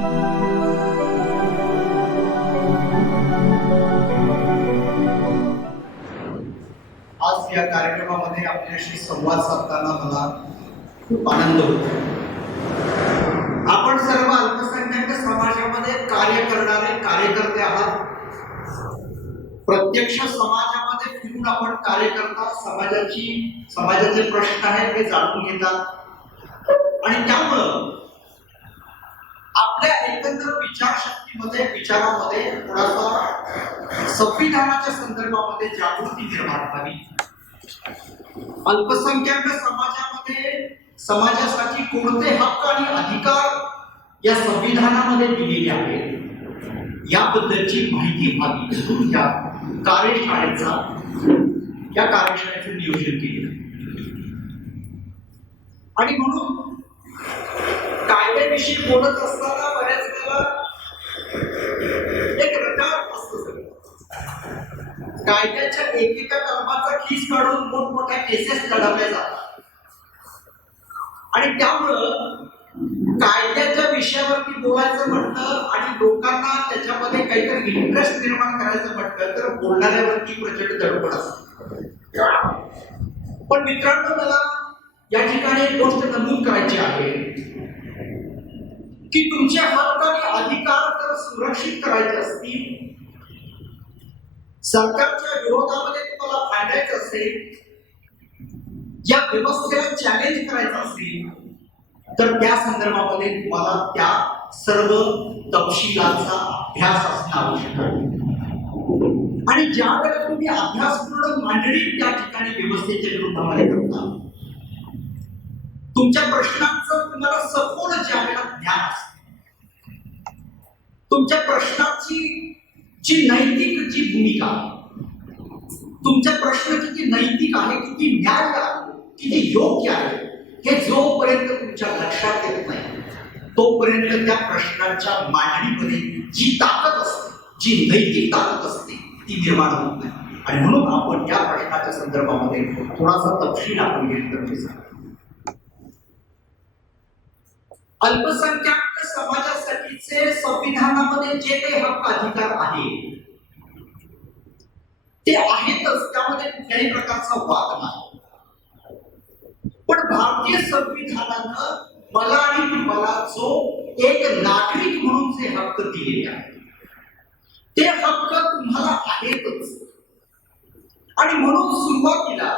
आज या कार्यक्रमामध्ये आपल्याशी संवाद साधताना मला खूप आनंद होतो. आपण सर्व अल्पसंख्याक समाजामध्ये कार्य करणारे कार्यकर्ते आहात. प्रत्यक्ष समाजामध्ये फिरून आपण कार्य करता, समाजाचे प्रश्न आहेत ते जाणून घेतात आणि त्यामुळं आपल्या एकंदर विचारामध्ये थोडासा संविधानाच्या संदर्भामध्ये जागृती निर्माण व्हावी. अल्पसंख्याक समाजासाठी कोणते हक्क आणि अधिकार या संविधानामध्ये दिलेले आहेत याबद्दलची माहिती व्हावी म्हणून या कार्यशाळेचं नियोजन केलं. आणि म्हणून कायद्याविषयी बोलत असताना बऱ्याच वेळा एक रटाळ असतं सगळं. कायद्याच्या एकेका कलमाचा खीस काढून मोठमोठ्या केसेस लढवल्या जातात आणि त्यामुळं कायद्याच्या विषयावरती बोलायचं म्हटलं आणि लोकांना त्याच्यामध्ये काहीतरी इंटरेस्ट निर्माण करायचं म्हटलं तर बोलणाऱ्यावरती प्रचंड दडपण असते. पण मित्रांनो, मला या ठिकाणी एक गोष्ट नमूद करायची आहे की तुमचे हक्क आणि अधिकार जर सुरक्षित करायचे असतील, सरकारच्या विरोधामध्ये तुम्हाला भांडायचं असेल, या व्यवस्थेला चॅलेंज करायचं असेल तर त्या संदर्भामध्ये तुम्हाला त्या सर्व तपशिलांचा अभ्यास असणं आवश्यक आहे. आणि ज्या वेळेला तुम्ही अभ्यासपूर्ण मांडणी त्या ठिकाणी व्यवस्थेच्या विरोधामध्ये करता, तुमच्या प्रश्नांचं तुम्हाला सखोल ज्या वेळेला ज्ञान असते, तुमच्या प्रश्नाची जी नैतिक जी भूमिका, तुमचा प्रश्न किती नैतिक आहे, किती न्याय्य आहे, किती योग्य आहे, हे जोपर्यंत तुमच्या लक्षात येत नाही तोपर्यंत त्या प्रश्नाच्या मांडणीमध्ये जी ताकद असते, जी नैतिक ताकद असते ती निर्माण होत नाही. आणि म्हणून आपण या प्रश्नाच्या संदर्भामध्ये थोडासा तपशील आपण घेतलं. अल्पसंख्याक समाजासाठीचे संविधानामध्ये जे काही हक्क अधिकार आहेत ते आहेतच, त्यामध्ये कुठल्याही प्रकारचा वाद नाही. पण भारतीय संविधानानं मला आणि तुम्हाला जो एक नागरिक म्हणून जे हक्क दिलेले आहेत ते हक्क तुम्हाला आहेतच. आणि म्हणून सुरुवातीला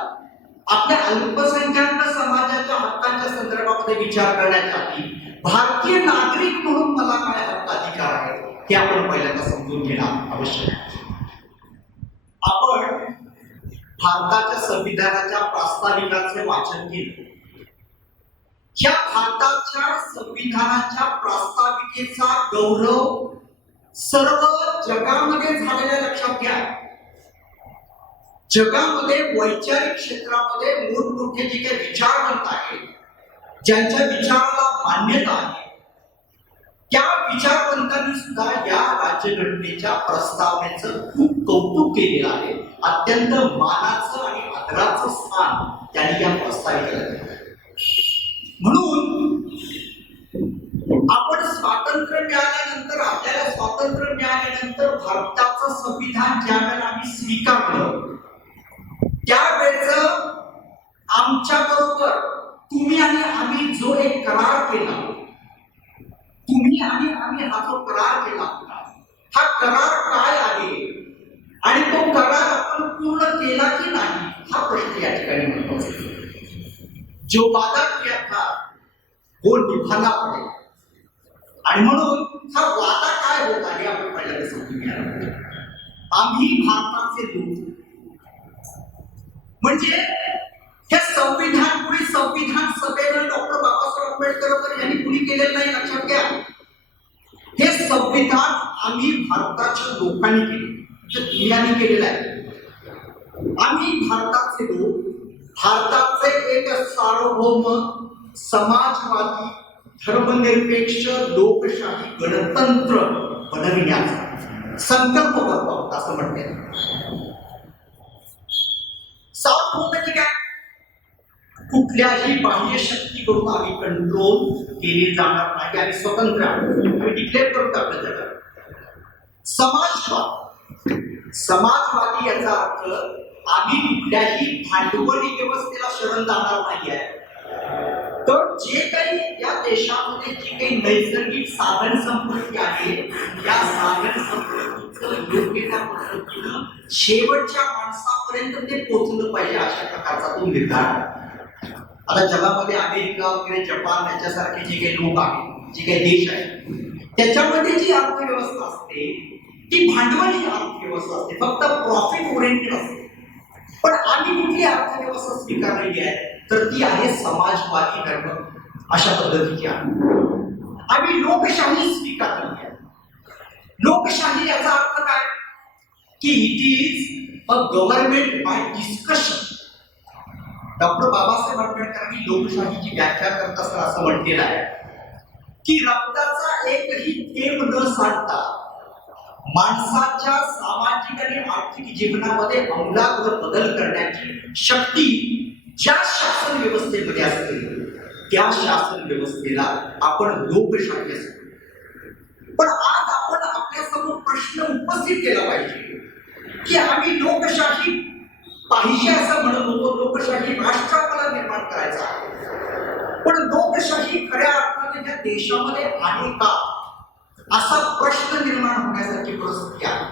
आपल्या अल्पसंख्याक समाजाच्या हक्कांच्या संदर्भामध्ये विचार करण्याच्या आधी भारतीय नागरिक म्हणून मला काय हक्क अधिकार आहेत हे आपण पहिल्यांदा समजून घेणं आवश्यक आहे. आपण भारताच्या संविधानाच्या प्रास्ताविकाचे वाचन केलं. या भारताच्या संविधानाच्या प्रास्ताविकेचा गौरव सर्व जगामध्ये झालेल्या लक्षात घ्या. जगामध्ये वैचारिक क्षेत्रामध्ये मोठमोठे जे काही विचारवंत आहेत, ज्यांच्या विचाराला मान्यता आहे, त्या विचारवंतांनी सुद्धा या राज्यघटनेच्या प्रस्तावनेचं खूप कौतुक केलेलं आहे. अत्यंत मानाचं आणि आदराचं स्थान त्यांनी या प्रस्ताविकेला दिलं. म्हणून आपण स्वातंत्र्य मिळाल्यानंतर, आपल्याला स्वातंत्र्य मिळाल्यानंतर भारताचं संविधान ज्या वेळेला आम्ही स्वीकारलं त्यावेळेस आमच्या बरोबर तुम्ही आणि आम्ही जो एक करार केला, तुम्ही आणि आम्ही हा जो करार केला होता, हा करार काय आहे आणि तो करार आपण पूर्ण केला की नाही हा प्रश्न या ठिकाणी महत्वाचा. जो वादा किया था वो निभाना पडेल. आणि म्हणून हा वादा काय होता हे आपण पहिल्यांदा समजून घ्यायला पाहिजे. आम्ही भारताचे लोक म्हणजे हे संविधान कुणी संविधान सभेनं डॉक्टर बाबासाहेब आंबेडकर यांनी कुणी केलेलं नाही, लक्षात घ्या. हे संविधान आम्ही भारताच्या लोकांनी केले, दुनियाने केलेलं आहे. आम्ही भारताचे लोक भारताचे एक सार्वभौम समाजवादी धर्मनिरपेक्ष लोकशाही गणतंत्र बनविण्याचा संकल्प करतो असं म्हणते. सार्वभौम म्हणजे काय? कुठल्याही बाह्य शक्तीकडून आम्ही कंट्रोल केले जाणार नाही. आम्ही स्वतंत्र आहोत. आम्ही डिक्लेअर करून टाकलं जगात. समाजवादी याचा अर्थ आम्ही कुठल्याही भांडवली व्यवस्थेला शरण जाणार नाही आहे. तर जे काही या देशामध्ये जी काही नैसर्गिक साधन संपत्ती आहे या साधन संपत्तीचं योग्य त्या पद्धतीनं शेवटच्या माणसापर्यंत ते पोहोचलं पाहिजे अशा प्रकारचा तो निर्धार. आता जगामध्ये अमेरिका वगैरे जपान याच्यासारखे जे काही लोक आहेत जे काही देश आहेत त्याच्यामध्ये जी अर्थव्यवस्था असते ती भांडवली अर्थव्यवस्था असते, फक्त प्रॉफिट ओरिएंटेड असते. पण आम्ही कुठली अर्थव्यवस्था स्वीकारलेली आहे तर ती आहे समाजवादी धर्म अशा पद्धतीची आहे. आम्ही लोकशाही स्वीकारलेली आहे. लोकशाही याचा अर्थ काय की it is a government by discussion. Doctor Babasaheb आंबेडकरांनी लोकशाहीची व्याख्या करत असताना असं म्हटलेलं आहे की रक्ताचा एकही थेंब न सांडता माणसाच्या सामाजिक आणि आर्थिक जीवनामध्ये आमूलाग्र बदल करण्याची शक्ती ज्या शासन व्यवस्थेमध्ये असते त्या शासन व्यवस्थेला आपण लोकशाही असतो. पण आज आपण आपल्यासमोर प्रश्न उपस्थित केला पाहिजे की आम्ही लोकशाही पाहिजे असं म्हणत होतो, लोकशाही राष्ट्राला निर्माण करायचा आहे. पण लोकशाही खऱ्या अर्थाने या देशामध्ये आहे का असा प्रश्न निर्माण होण्यासारखी परिस्थिती आहे.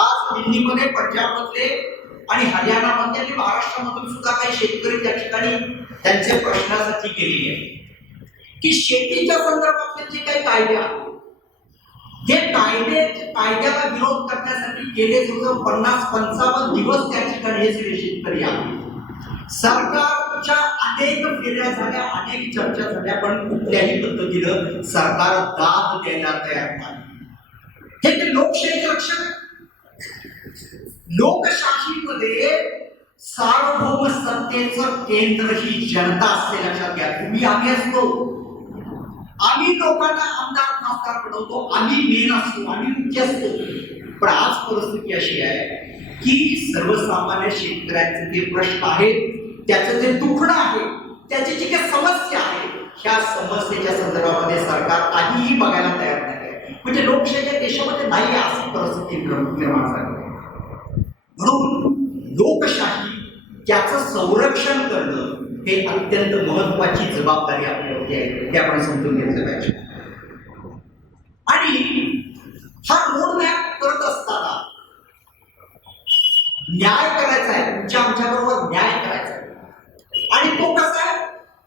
आज दिल्लीमध्ये, पंजाबमध्ये आणि हरियाणामध्ये आणि महाराष्ट्रामधून सुद्धा काही शेतकरी त्या ठिकाणी त्यांच्या प्रश्नासाठी गेलेले आहेत की शेतीच्या संदर्भातले जे काही कायदे आहेत हे कायद्याला विरोध करण्यासाठी गेले जवळ 50-55 दिवस त्या ठिकाणी हे शेतकरी आहेत. सरकारच्या अनेक फेऱ्या झाल्या, अनेक चर्चा झाल्या, पण कुठल्याही पद्धतीनं सरकार दाद द्यायला तयार नाही. हे ते लोकशाहीचे लक्षण आहे. लोकशाहीमध्ये सार्वभौम सत्तेचं केंद्र ही जनता असते. लक्षात घ्या. तुम्ही आम्ही असतो, आम्ही लोकांना आमदार खासदार बनवतो, आम्ही मेन असतो, आम्ही मुख्य असतो. पण आज परिस्थिती अशी आहे की सर्वसामान्य शेतकऱ्यांचे जे प्रश्न आहेत त्याचं जे दुखणं आहे त्याची जी काही समस्या आहे ह्या समस्येच्या संदर्भामध्ये सरकार काहीही बघायला तयार नाही. म्हणजे लोकशाहीच्या देशामध्ये नाही अशी परिस्थिती निर्माण झाली. म्हणून लोकशाही त्याचं संरक्षण करणं हे अत्यंत महत्वाची जबाबदारी आपल्यावरती आहे, हे आपण समजून घेतलं पाहिजे. आणि हा रोड मॅप करत असताना न्याय करायचा आहे, तुमच्या आमच्या बरोबर न्याय करायचा आहे. आणि तो कसा आहे?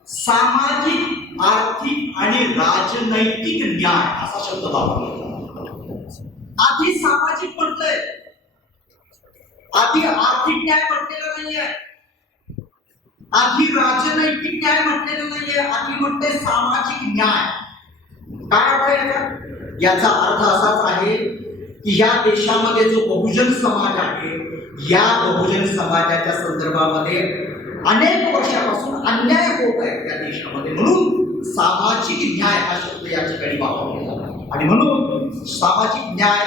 सामाजिक, आर्थिक आणि राजनैतिक न्याय असा शब्द वापरला. आधी सामाजिक म्हटलंय, आधी आर्थिक न्याय म्हटलेला नाहीये, आधी राजनैतिक न्याय म्हटलेला नाहीये, आधी म्हणते सामाजिक न्याय. काय अर्थ आहे याचा अर्थ असाच आहे की या देशामध्ये जो बहुजन समाज आहे या बहुजन समाजाच्या संदर्भामध्ये अनेक वर्षापासून अन्याय होत आहे त्या देशामध्ये. म्हणून सामाजिक न्याय हा शब्द या ठिकाणी वापरला आणि म्हणून सामाजिक न्याय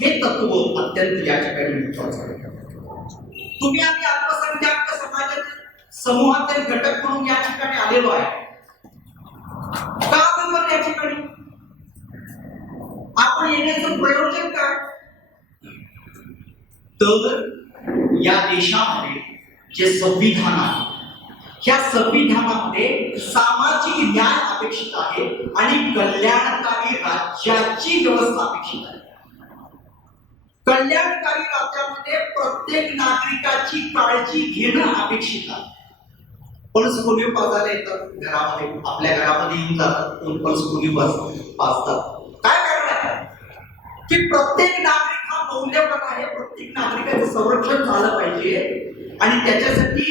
हे तत्व अत्यंत या ठिकाणी महत्वाचं आहे. तुम्ही आम्ही अल्पसंख्याक समाजातील समूहातील घटक म्हणून या ठिकाणी आलेलो आहे. का बरोबर या ठिकाणी आपण येण्याचं प्रयोजन काय? तर या देशामध्ये जे संविधान आहे ह्या संविधानामध्ये सामाजिक न्याय अपेक्षित आहे आणि कल्याणकारी राज्याची व्यवस्था अपेक्षित आहे. कल्याणकारी राज्यामध्ये प्रत्येक नागरिकाची काळजी घेणं अपेक्षित आहे. पल्स पोलिओ पाजायला येतात घरामध्ये, आपल्या घरामध्ये येऊन जातात, पल्स पोलिओ पाजतात. काय करणार की प्रत्येक नागरिक हा मौल्यवान आहे, प्रत्येक नागरिकाचं संरक्षण झालं पाहिजे आणि त्याच्यासाठी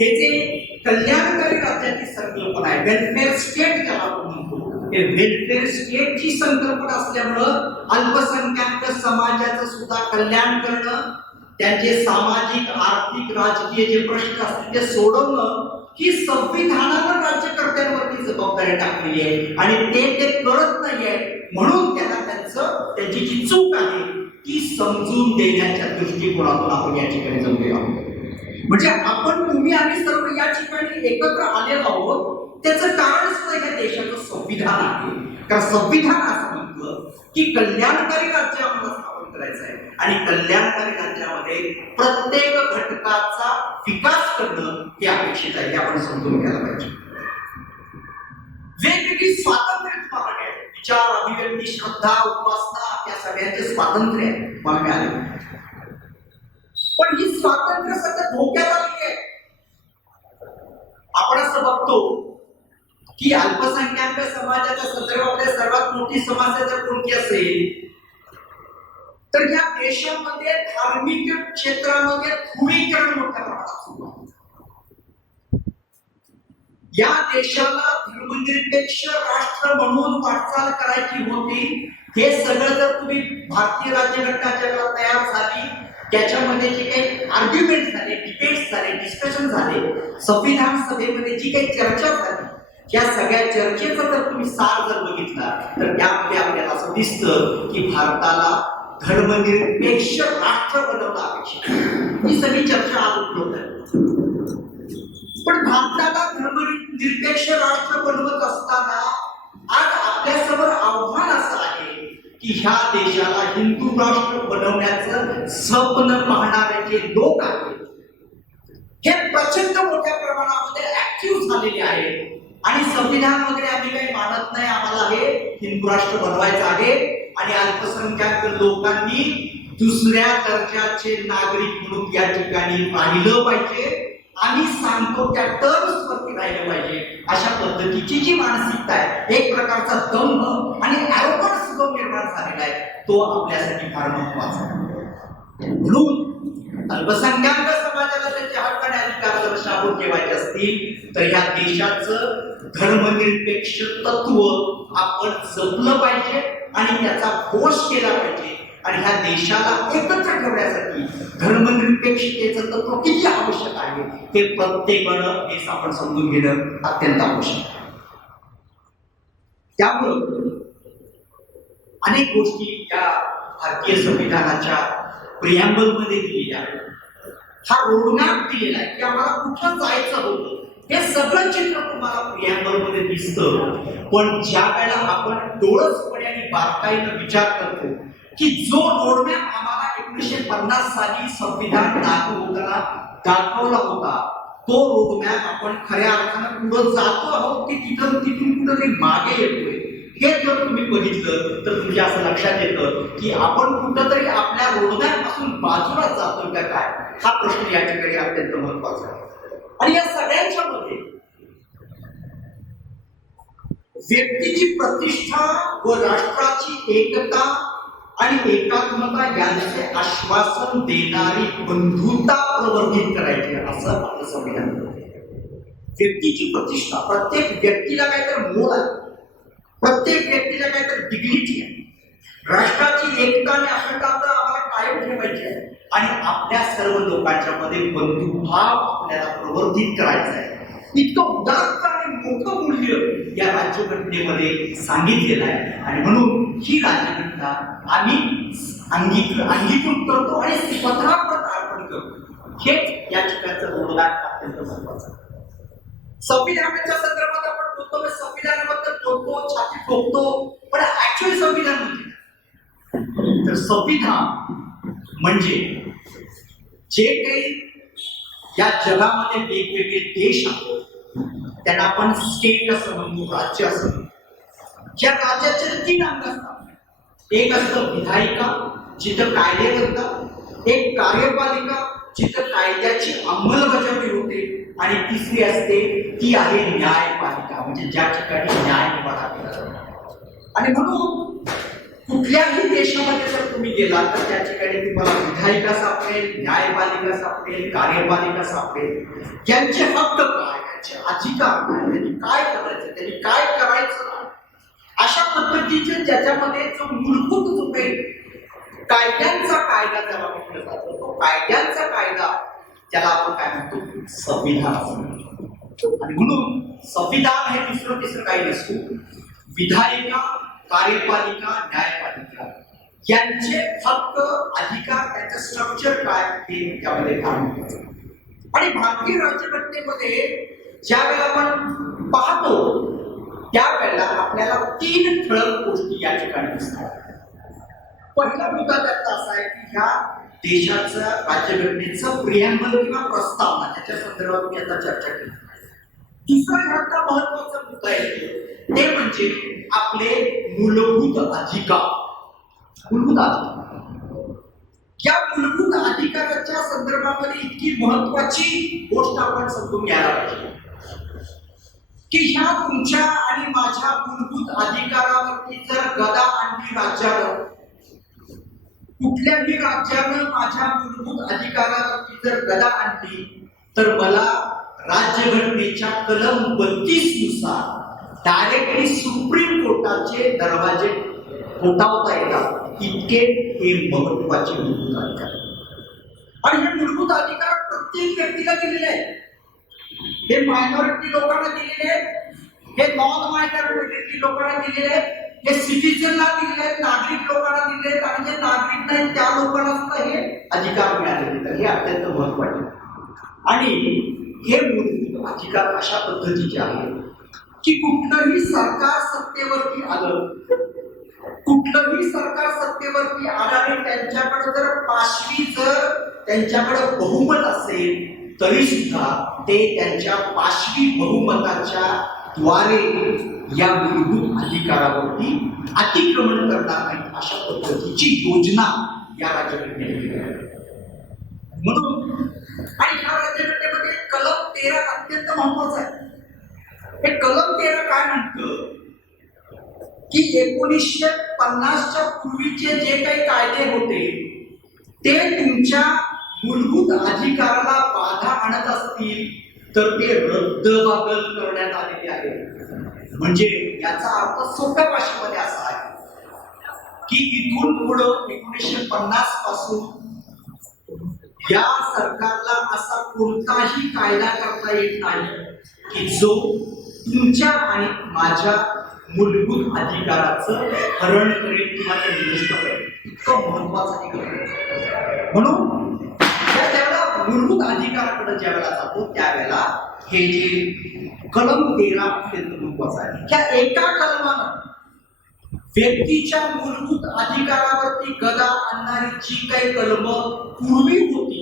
हे जे कल्याणकारी राज्याची संकल्पना आहे वेलफेअर स्टेट ज्याला आपण म्हणतो, हे वेलफेअर स्टेटची संकल्पना असल्यामुळं अल्पसंख्याक समाजाचं सुद्धा कल्याण करणं, त्यांचे सामाजिक, आर्थिक, राजकीय जे प्रश्न असतील ते सोडवणं ही संविधानानं राज्यकर्त्यांवरती जबाबदारी टाकलेली आहे आणि ते करत नाहीये. म्हणून त्यांची जी चूक आहे ती समजून देण्याच्या दृष्टिकोनातून आपण या ठिकाणी जमलेलो आहोत. म्हणजे आपण तुम्ही आम्ही सर्व या ठिकाणी एकत्र आलेलो आहोत, त्याचं कारण सुद्धा या देशाचं संविधान आहे. कारण संविधान असं म्हणतं की कल्याणकारी राज्य आम्हाला स्थापन करायचं आहे आणि कल्याणकारी राज्यामध्ये प्रत्येक घटकाचा विकास करणं हे अपेक्षित आहे. हे आपण समजून घ्यायला पाहिजे. वेगवेगळी स्वातंत्र्य तुम्हाला मिळाले, विचार, अभिव्यक्ती, श्रद्धा, उपासना या सगळ्यांचे स्वातंत्र्य मला मिळाले. पण ही स्वातंत्र्य सध्या धोक्यात आली आहे. आपण असं बघतो की अल्पसंख्याक समाजाच्या संदर्भामध्ये सर्वात मोठी समस्या जर कोणती असेल तर या देशामध्ये धार्मिक क्षेत्रामध्ये ध्रुवीकरण मोठ्या प्रमाणात सुरू आहे. या देशाला धर्मनिरपेक्ष राष्ट्र म्हणून वाटचाल करायची होती. हे सगळं जर तुम्ही भारतीय राज्यघटना तयार झाली, त्याच्यामध्ये जे काही आर्ग्युमेंट झाले, डिबेट्स झाले, डिस्कशन झाले, संविधान सभेमध्ये जी काही चर्चा झाली, या सगळ्या चर्चेचा जर तुम्ही सार जर बघितला तर त्यामध्ये आपल्याला असं दिसतं की भारताला धर्मनिरपेक्ष राष्ट्र बनवणं अपेक्षित आहे. ही सगळी चर्चा आज उपलब्ध आहे. पण भारताला धर्मनिरपेक्ष राष्ट्र बनवत असताना आज आपल्यासमोर आव्हान असं आहे की ह्या देशाला हिंदू राष्ट्र बनवण्याचं स्वप्न पाहणारे जे लोक आहेत हे प्रचंड मोठ्या प्रमाणामध्ये ऍक्टिव्ह झालेले आहेत आणि संविधान वगैरे आम्ही काही मानत नाही, आम्हाला हे हिंदू राष्ट्र बनवायचं आहे आणि अल्पसंख्याक लोकांनी दुसऱ्या दर्जाचे नागरिक म्हणून या ठिकाणी राहिलं पाहिजे. आम्ही सांगतो त्या टर्म्स वरती राहिलं पाहिजे. अशा पद्धतीची जी मानसिकता आहे, एक प्रकारचा दंभ आणि ॲरोगन्स जो निर्माण झालेला आहे, तो आपल्यासाठी फार महत्वाचा आहे. म्हणून अल्पसंख्याक समाजाला त्याचे हक्क आणि अधिकार जर शाबूत ठेवायचे असतील तर या देशाचं धर्मनिरपेक्ष तत्व आपण जपलं पाहिजे आणि त्याचा घोष केला पाहिजे. आणि ह्या देशाला एकत्र ठेवण्यासाठी धर्मनिरपेक्षतेचं तत्व किती आवश्यक आहे हे प्रत्येकानं हेच आपण समजून घेणं अत्यंत आवश्यक आहे. त्यामुळं अनेक गोष्टी या भारतीय संविधानाच्या प्रिॲम्बल मध्ये दिलेल्या आहेत. हा रोडमॅप दिलेला आहे की आम्हाला कुठं जायचं होतं, हे सगळं चित्र तुम्हाला प्रिॲम्बल मध्ये दिसतं. पण ज्या वेळेला आपण डोळसपणे आणि बारकाईनं विचार करतो की जो रोडमॅप आम्हाला 1950 साली संविधान लागू होताना दाखवला होता, तो रोडमॅप आपण खऱ्या अर्थानं पुढे जातो आहोत की तिथून कुठेतरी मागे येतोय, हे जर तुम्ही बघितलं तर तुमच्या असं लक्षात येतं की आपण कुठंतरी आपल्या रोडमॅप पासून बाजूला जातोय का काय, हा प्रश्न या ठिकाणी अत्यंत महत्वाचा आहे. आणि या सगळ्यांच्या मध्ये व्यक्तीची प्रतिष्ठा व राष्ट्राची एकता आणि एकात्मता यांचे आश्वासन देणारी बंधुता प्रवर्धित करायची असं आपलं संविधान. व्यक्तीची प्रतिष्ठा, प्रत्येक व्यक्तीला काहीतरी मोल आहे, प्रत्येक व्यक्तीला काहीतरी डिग्निटी आहे. राष्ट्राची एकता आणि अखंडता आम्हाला कायम ठेवायची आहे आणि आपल्या सर्व लोकांच्या मध्ये बंधुभाव आपल्याला प्रवर्धित करायचा आहे. इतकं उदात्त आणि मोठं मूल्य या राज्यघटनेमध्ये सांगितलेलं आहे आणि म्हणून ही राज्यघटना आम्ही अंगीकृत करतो आणि स्वतः अर्पण करतो. हे या ठिकाणचं रोडमॅप अत्यंत महत्वाचं आहे. संविधानाच्या संदर्भात आपण बोलतो, संविधानाबद्दल बोलतो, छाती ठोकतो, पण ऍक्च्युअली संविधान म्हणजे तर संविधान म्हणजे जे काही या जगामध्ये वेगवेगळे देश आहेत त्यांना आपण स्टेट असं म्हणतो, राज्य असं म्हणतो. या राज्याचे 3 अंग असतात. एक असतं विधायिका, जिथं कायदे बनतात, एक कार्यपालिका जिथं कायद्याची अंमलबजावणी होते आणि तिसरी असते ती आहे न्यायपालिका, म्हणजे ज्या ठिकाणी न्याय निवाडा केला जातो. आणि म्हणून कुठल्याही देशामध्ये जर तुम्ही गेलात तर त्या ठिकाणी तुम्हाला विधायिका सापडेल, न्यायपालिका सापडेल, कार्यपालिका सापडेल. यांचे हक्क काय, यांचे अधिकार काय, त्यांनी काय करायचं, त्यांनी काय करायचं नाही, अशा पद्धतीचे ज्याच्यामध्ये जो मूलभूत जो काही कायद्यांचा कायदा त्याला म्हटलं जातं, तो कायद्यांचा कायदा त्याला आपण काय म्हणतो, संविधान असं म्हणतो. आणि म्हणून संविधान हे दुसरं तिसरं काही नसतो. विधायिका, कार्यपालिका, न्यायपालिका यांचे हक्क, अधिकार, त्यांचं स्ट्रक्चर काय हे त्यामध्ये काम होतं. आणि भारतीय राज्यघटनेमध्ये ज्या वेळेला आपण पाहतो त्यावेळेला आपल्याला 3 ठळक गोष्टी या ठिकाणी दिसतात. पहिला मुद्दा त्याचा असा आहे की ह्या देशाचा राज्यघटनेचं प्रिॲम्बल किंवा प्रस्तावना त्याच्या संदर्भात मी आता चर्चा केली. दुसरा ह्याचा महत्वाचा मुद्दा आहे ते म्हणजे आपले मूलभूत अधिकार. मूलभूत अधिकार या मूलभूत अधिकाराच्या संदर्भामध्ये इतकी महत्वाची गोष्ट आपण समजून घ्यायला पाहिजे की ह्या तुमच्या आणि माझ्या मूलभूत अधिकारावरती जर गदा आणली राज्यानं, कुठल्याही राज्यानं माझ्या मूलभूत अधिकारावरती जर गदा आणली तर मला राज्यघटनेच्या कलम 32 नुसार डायरेक्टली सुप्रीम कोर्टाचे दरवाजे ठोठावता येतात. इतके हे महत्वाचे मूलभूत अधिकार आणि हे मूलभूत अधिकार प्रत्येक व्यक्तीला दिलेले आहेत. हे मायनॉरिटी लोकांना दिलेले आहेत, हे नॉन मायनॉरिटी लोकांना दिलेले आहेत, हे सिटीजनला दिलेले आहेत, नागरिक लोकांना दिलेले आहेत आणि जे नागरिक नाहीत त्या लोकांना सुद्धा हे अधिकार मिळालेले आहेत. हे अत्यंत महत्वाचे आणि हे मूलभूत अधिकार अशा पद्धतीचे आहेत की कुठलंही सरकार सत्तेवरती आलं, कुठलंही सरकार सत्तेवरती आल्याने त्यांच्याकडे जर पाशवी जर त्यांच्याकडे बहुमत असेल तरी सुद्धा ते त्यांच्या पाशवी बहुमताच्या द्वारे या मूलभूत अधिकारावरती अतिक्रमण करणार नाहीत अशा पद्धतीची योजना या राज्यघटनेने म्हणून आणि ह्या राज्यघटनेमध्ये कलम 13 अत्यंत महत्वाचं आहे. हे कलम 13 काय म्हणतं की 1950च्या पूर्वीचे जे काही कायदे होते ते तुमच्या मूलभूत अधिकाराला बाधा आणत असतील तर ते रद्दबातल करण्यात आलेले आहे. म्हणजे याचा अर्थ सोप्या भाषेमध्ये असा आहे की इथून पुढं 1950 पासून या सरकारला असा कोणताही कायदा करता येत नाही की जो तुमच्या आणि माझ्या मूलभूत अधिकाराचं हरण करेल किंवा ते निष्ठ करेल. इतकं महत्वाचं आहे. म्हणून त्यावेळेला मूलभूत अधिकाराकडे ज्या वेळेला जातो त्यावेळेला हे जे कलम 13 अत्यंत महत्वाचं आहे. त्या एका कलमानं व्यक्तीच्या मूलभूत अधिकारावरती गदा आणणारी जी काही कलम पूर्वी होती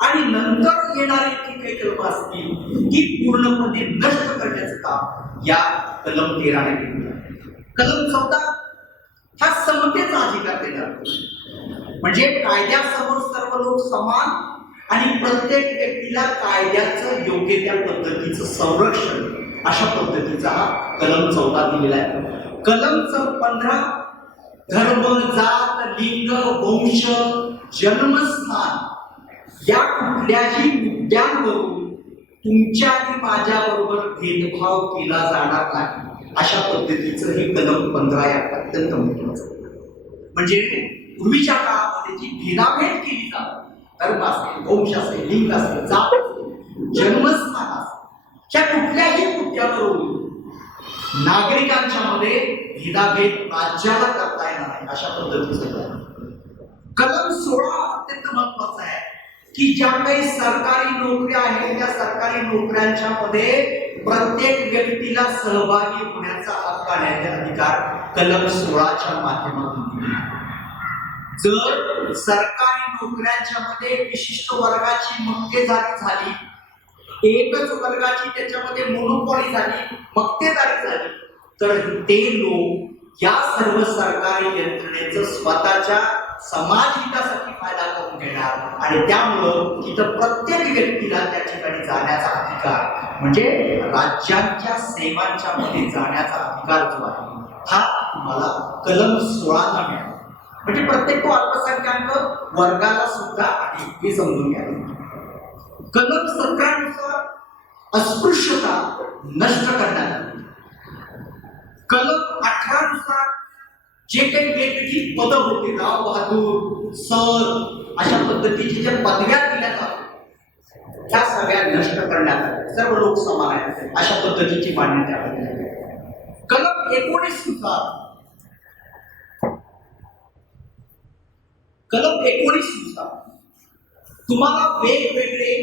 आणि नंतर येणारी जी काही कलम असतील ती पूर्णपणे नष्ट करण्याचं काम या कलम 13 ने केलं. कलम 14 हा समतेचा अधिकार देणार म्हणजे कायद्यासमोर सर्व लोक समान आणि प्रत्येक व्यक्तीला कायद्याचं योग्य त्या पद्धतीचं संरक्षण अशा पद्धतीचा हा कलम 14 दिलेला आहे. कलम 15 धर्म, जात, लिंग, वंश, जन्मस्थान या कुठल्याही मुद्द्यांवरून तुमच्या आणि माझ्या बरोबर भेदभाव केला जाणार नाही अशा पद्धतीचं हे कलम 15 या अत्यंत महत्वाचं. म्हणजे पूर्वीच्या काळामध्ये जी भेदाभेद केली जात धर्म असेल, वंश असेल, लिंग असेल, जात असेल, जन्मस्थान असेल या कुठल्याही मुद्द्यावरून नागरिकांच्या मध्ये भेदाभेद राज्याला करता येणार नाही अशा पद्धतीचं कलम 16 अत्यंत महत्वाचं आहे की ज्या काही सरकारी नोकऱ्या आहेत त्या सरकारी नोकऱ्यांच्या मध्ये प्रत्येक व्यक्तीला सहभागी होण्याचा हक्क आणि अधिकार कलम 16च्या माध्यमातून. जर सरकारी नोकऱ्यांच्या मध्ये विशिष्ट वर्गाची मक्तेदारी झाली, एकच वर्गाची त्याच्यामध्ये मोनोपॉली झाली, मक्तेदारी झाली तर ते लोक या सर्व सरकारी यंत्रणेचं स्वतःच्या समाज हितासाठी फायदा करून घेणार आणि त्यामुळं तिथं प्रत्येक व्यक्तीला त्या ठिकाणी जाण्याचा अधिकार म्हणजे राज्यांच्या सेवांच्या मध्ये जाण्याचा अधिकार जो आहे हा तुम्हाला कलम 16 मिळाला. म्हणजे प्रत्येक तो अल्पसंख्याक वर्गाला सुद्धा आहे हे समजून घ्या. कलम 17 नुसार अस्पृश्यता नष्ट करण्यात आली. कलम 18 नुसार जे काही वेगवेगळी पदं होती, राव बहादूर, सर अशा पद्धतीचे ज्या पदव्या दिल्या जातात त्या सगळ्या नष्ट करण्यात आल्या. सर्व लोक समान आहेत अशा पद्धतीची मान्यता आली. कलम 19 नुसार तुम्हाला वेगवेगळे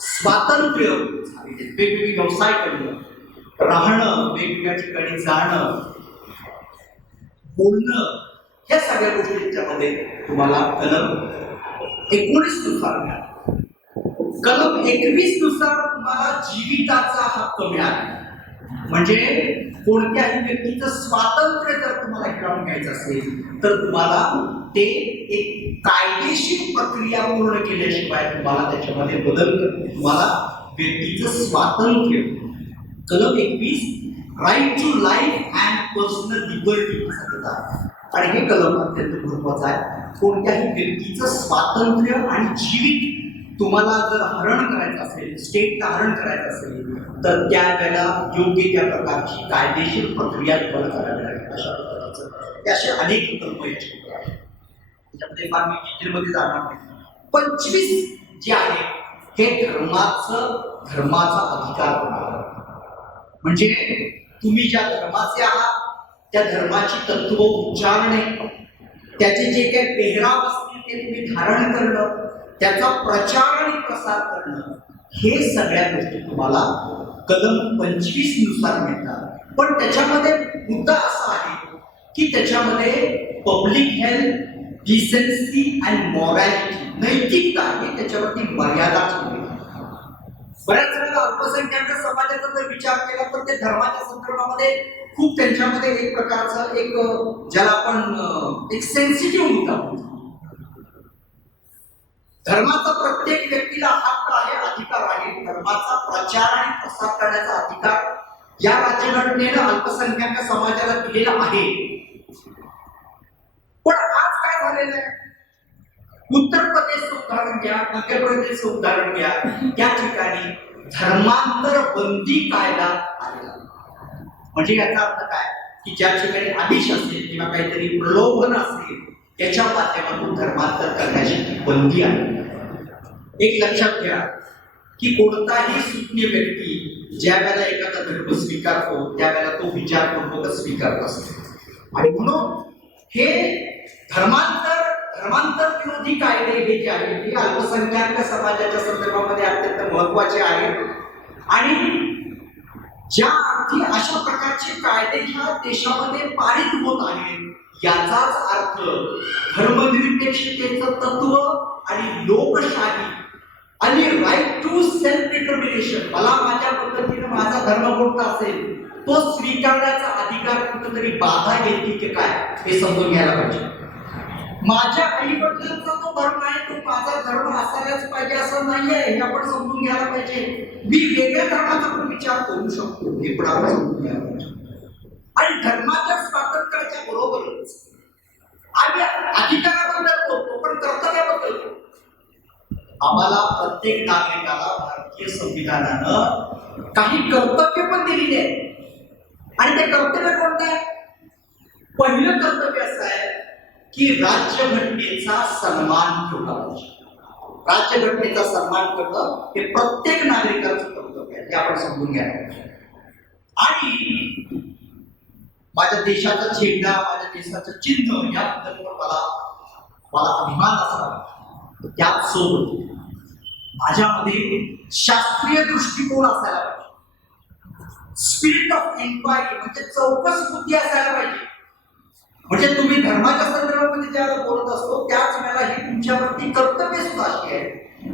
स्वातंत्र्य, वेगवेगळे व्यवसाय करणं, राहणं, वेगवेगळ्या ठिकाणी जाणं, बोलणं, या सगळ्या गोष्टी त्याच्यामध्ये तुम्हाला कलम 19 नुसार मिळाला. कलम 21 नुसार तुम्हाला जीविताचा हक्क मिळाला. म्हणजे कोणत्याही व्यक्तीचं स्वातंत्र्य जर तुम्हाला हिरावून घ्यायचं असेल तर तुम्हाला ते एक कायदेशीर प्रक्रिया पूर्ण केल्याशिवाय तुम्हाला त्याच्यामध्ये बदल तुम्हाला व्यक्तीचं स्वातंत्र्य. कलम 21 right to life and personal liberty असं देतात. आणि हे कलम अत्यंत महत्वाचं आहे. कोणत्याही व्यक्तीचं स्वातंत्र्य आणि जीवित तुम्हाला जर हरण करायचं असेल, स्टेटला हरण करायचं असेल तर त्यावेळेला योग्य त्या प्रकारची कायदेशीर प्रक्रिया तुम्हाला करावी लागेल. अशा पद्धतीचं ते असे अनेक कलम त्याच्यामध्ये फार मी डिटेलमध्ये जाणार नाही. 25 जे आहे हे धर्माचा अधिकार होणार. म्हणजे तुम्ही ज्या धर्माचे आहात त्या धर्माची तत्व उच्चारणे, त्याचे जे काही पेहराव असतील ते तुम्ही धारण करणं, त्याचा प्रचार आणि प्रसार करणं, हे सगळ्या गोष्टी तुम्हाला कलम 25 नुसार मिळतात. पण त्याच्यामध्ये मुद्दा असा आहे की त्याच्यामध्ये public health, decency and morality, नैतिकता, हे त्याच्यावरती मर्यादा ठेवली. बऱ्याच वेळेला अल्पसंख्याक समाजाचा जर विचार केला तर ते धर्माच्या संदर्भामध्ये खूप त्यांच्यामध्ये एक प्रकारचं एक ज्याला आपण एक सेन्सिटिव्ह मुद्दा म्हणतो. धर्माचा प्रत्येक व्यक्तीला हक्क आहे, अधिकार आहे. धर्माचा प्रचार आणि प्रसार करण्याचा अधिकार या राज्यघटनेनं अल्पसंख्याक समाजाला दिलेला आहे. पण आज काय झालेलं आहे, उत्तर प्रदेशचं उदाहरण घ्या, मध्य प्रदेशचं उदाहरण घ्या, त्या ठिकाणी धर्मांतर बंदी कायदा आलेला. म्हणजे याचा अर्थ काय की ज्या ठिकाणी आमिष असेल किंवा काहीतरी प्रलोभन असेल त्याच्या माध्यमातून धर्मांतर करण्याची बंदी आहे. एक लक्षात घ्या की कोणताही सुज्ञ व्यक्ती ज्या वेळेला एखादा धर्म स्वीकारतो त्यावेळेला तो विचारपूर्वक स्वीकारत असतो. आणि म्हणून हे धर्मांतर विरोधी कायदे हे जे आहेत हे अल्पसंख्याक समाजाच्या संदर्भामध्ये अत्यंत महत्वाचे आहेत. आणि ज्या अर्थी अशा प्रकारचे कायदे ह्या देशामध्ये पारित होत आहेत याचाच अर्थ धर्मनिरपेक्षतेचं तत्व आणि लोकशाही आणि राईट टू सेल्फ डिटर्मिनेशन, मला माझ्या पद्धतीने माझा धर्म कोणता असेल तो स्वीकारण्याचा अधिकार कुठेतरी बाधा येते की काय हे समजून घ्यायला पाहिजे. माझ्या आई वडिलांचा तो धर्म आहे तो माझा धर्म असायलाच पाहिजे असं नाहीये, हे आपण समजून घ्यायला पाहिजे. मी वेगळ्या धर्माचा पण विचार करू शकतो हे पण आपण समजून घ्यायला पाहिजे. आणि धर्माच्या स्वातंत्र्याच्या बरोबरच आम्ही अधिकाराबद्दल बोलतो पण कर्तव्याबद्दल बोलतो. आम्हाला प्रत्येक नागरिकाला भारतीय संविधानानं काही कर्तव्य पण दिलेली आहे. आणि ते कर्तव्य कोणतं आहे? पहिलं कर्तव्य असं आहे की राज्यघटनेचा सन्मान ठेवला पाहिजे. राज्यघटनेचा सन्मान करणं हे प्रत्येक नागरिकाचं कर्तव्य आहे, हे आपण समजून घ्यायला पाहिजे. आणि माझ्या देशाचा झेंडा, माझ्या देशाचं चिन्ह याबद्दल पण मला अभिमान असावा. त्याचसोबत माझ्यामध्ये शास्त्रीय दृष्टिकोन असायला पाहिजे. स्पिरिट ऑफ एन्क्वायरी म्हणजे चौकस बुद्धी असायला पाहिजे. म्हणजे तुम्ही धर्माच्या संदर्भामध्ये ज्याला बोलत असतो त्याच वेळेला ही तुमच्यावरती कर्तव्य सुद्धा अशी आहे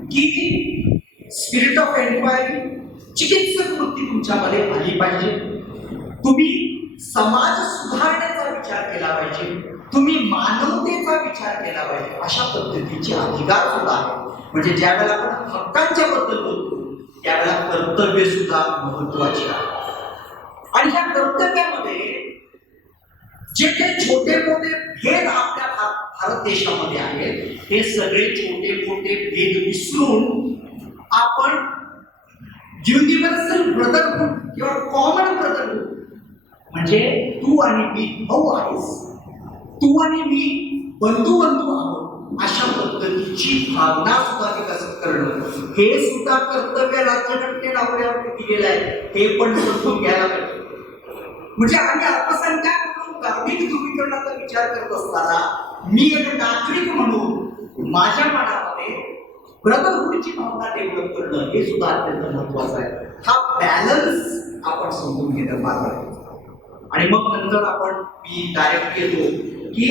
की स्पिरिट ऑफ एन्क्वायरी, चिकित्सक वृत्ती तुमच्यामध्ये आली पाहिजे. तुम्ही समाज सुधारण्याचा विचार केला पाहिजे, तुम्ही मानवतेचा विचार केला पाहिजे. अशा पद्धतीचे अधिकार सुद्धा आहे. म्हणजे ज्या वेळेला आपण हक्कांच्या बद्दल बोलतो त्यावेळेला कर्तव्य सुद्धा महत्वाचे आहे. आणि ह्या कर्तव्यामध्ये जे काही छोटे मोठे भेद आपल्या भारत देशामध्ये आहेत हे सगळे छोटे मोठे भेद विसरून आपण युनिव्हर्सल ब्रदरहूड किंवा कॉमन ब्रदरहूड म्हणजे तू आणि मी भाऊ आहेस, तू आणि मी बंधू आहोत, अशा पद्धतीची भावना सुद्धा विकसित करणं हे सुद्धा कर्तव्य राज्यघटनेने आपल्यावरती दिलेलं आहे. हे पण समजून घ्यायला पाहिजे. म्हणजे आम्ही अल्पसंख्याक म्हणून धार्मिक ध्रुवीकरणाचा विचार करत असताना मी एक नागरिक म्हणून माझ्या मनामध्ये ब्रदरहुडची भावना डेव्हलप करणं हे सुद्धा अत्यंत महत्वाचं आहे. हा बॅलन्स आपण समजून घेणं फार गरजेचं. आणि मग नंतर आपण मी डायरेक्ट येतो की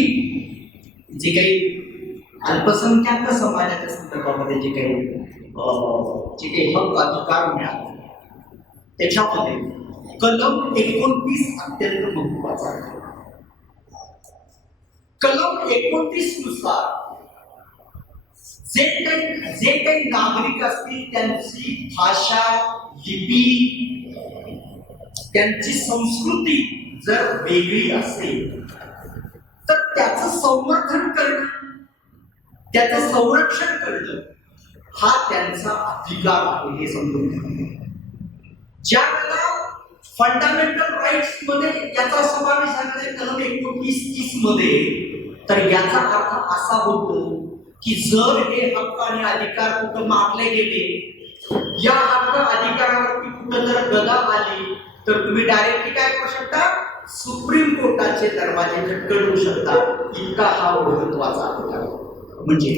जे काही अल्पसंख्याक समाजाच्या संदर्भामध्ये जे काही हक्क अधिकार मिळाले त्याच्यामध्ये कलम 29 अत्यंत महत्वाचा आहे. कलम 29 नुसार जे काही नागरिक असतील त्यांची भाषा, लिपी, त्यांची संस्कृती जर वेगळी असेल तर त्याचं संवर्धन करणं, त्याचं संरक्षण करणं हा त्यांचा अधिकार आहे हे समजून घ्या. ज्या वेळेला फंडामेंटल राईट्स मध्ये याचा समावेश झालेला आहे कलम 29 मध्ये, तर याचा अर्थ असा होतो की जर हे हक्क आणि अधिकार कुठं मागले गेले, या हक्क अधिकारावरती कुठं जर गदा आली तर तुम्ही डायरेक्टली काय करू शकता, सुप्रीम कोर्टाचे दरवाजे खटखटू शकता. इतका हा महत्वाचा अधिकार. म्हणजे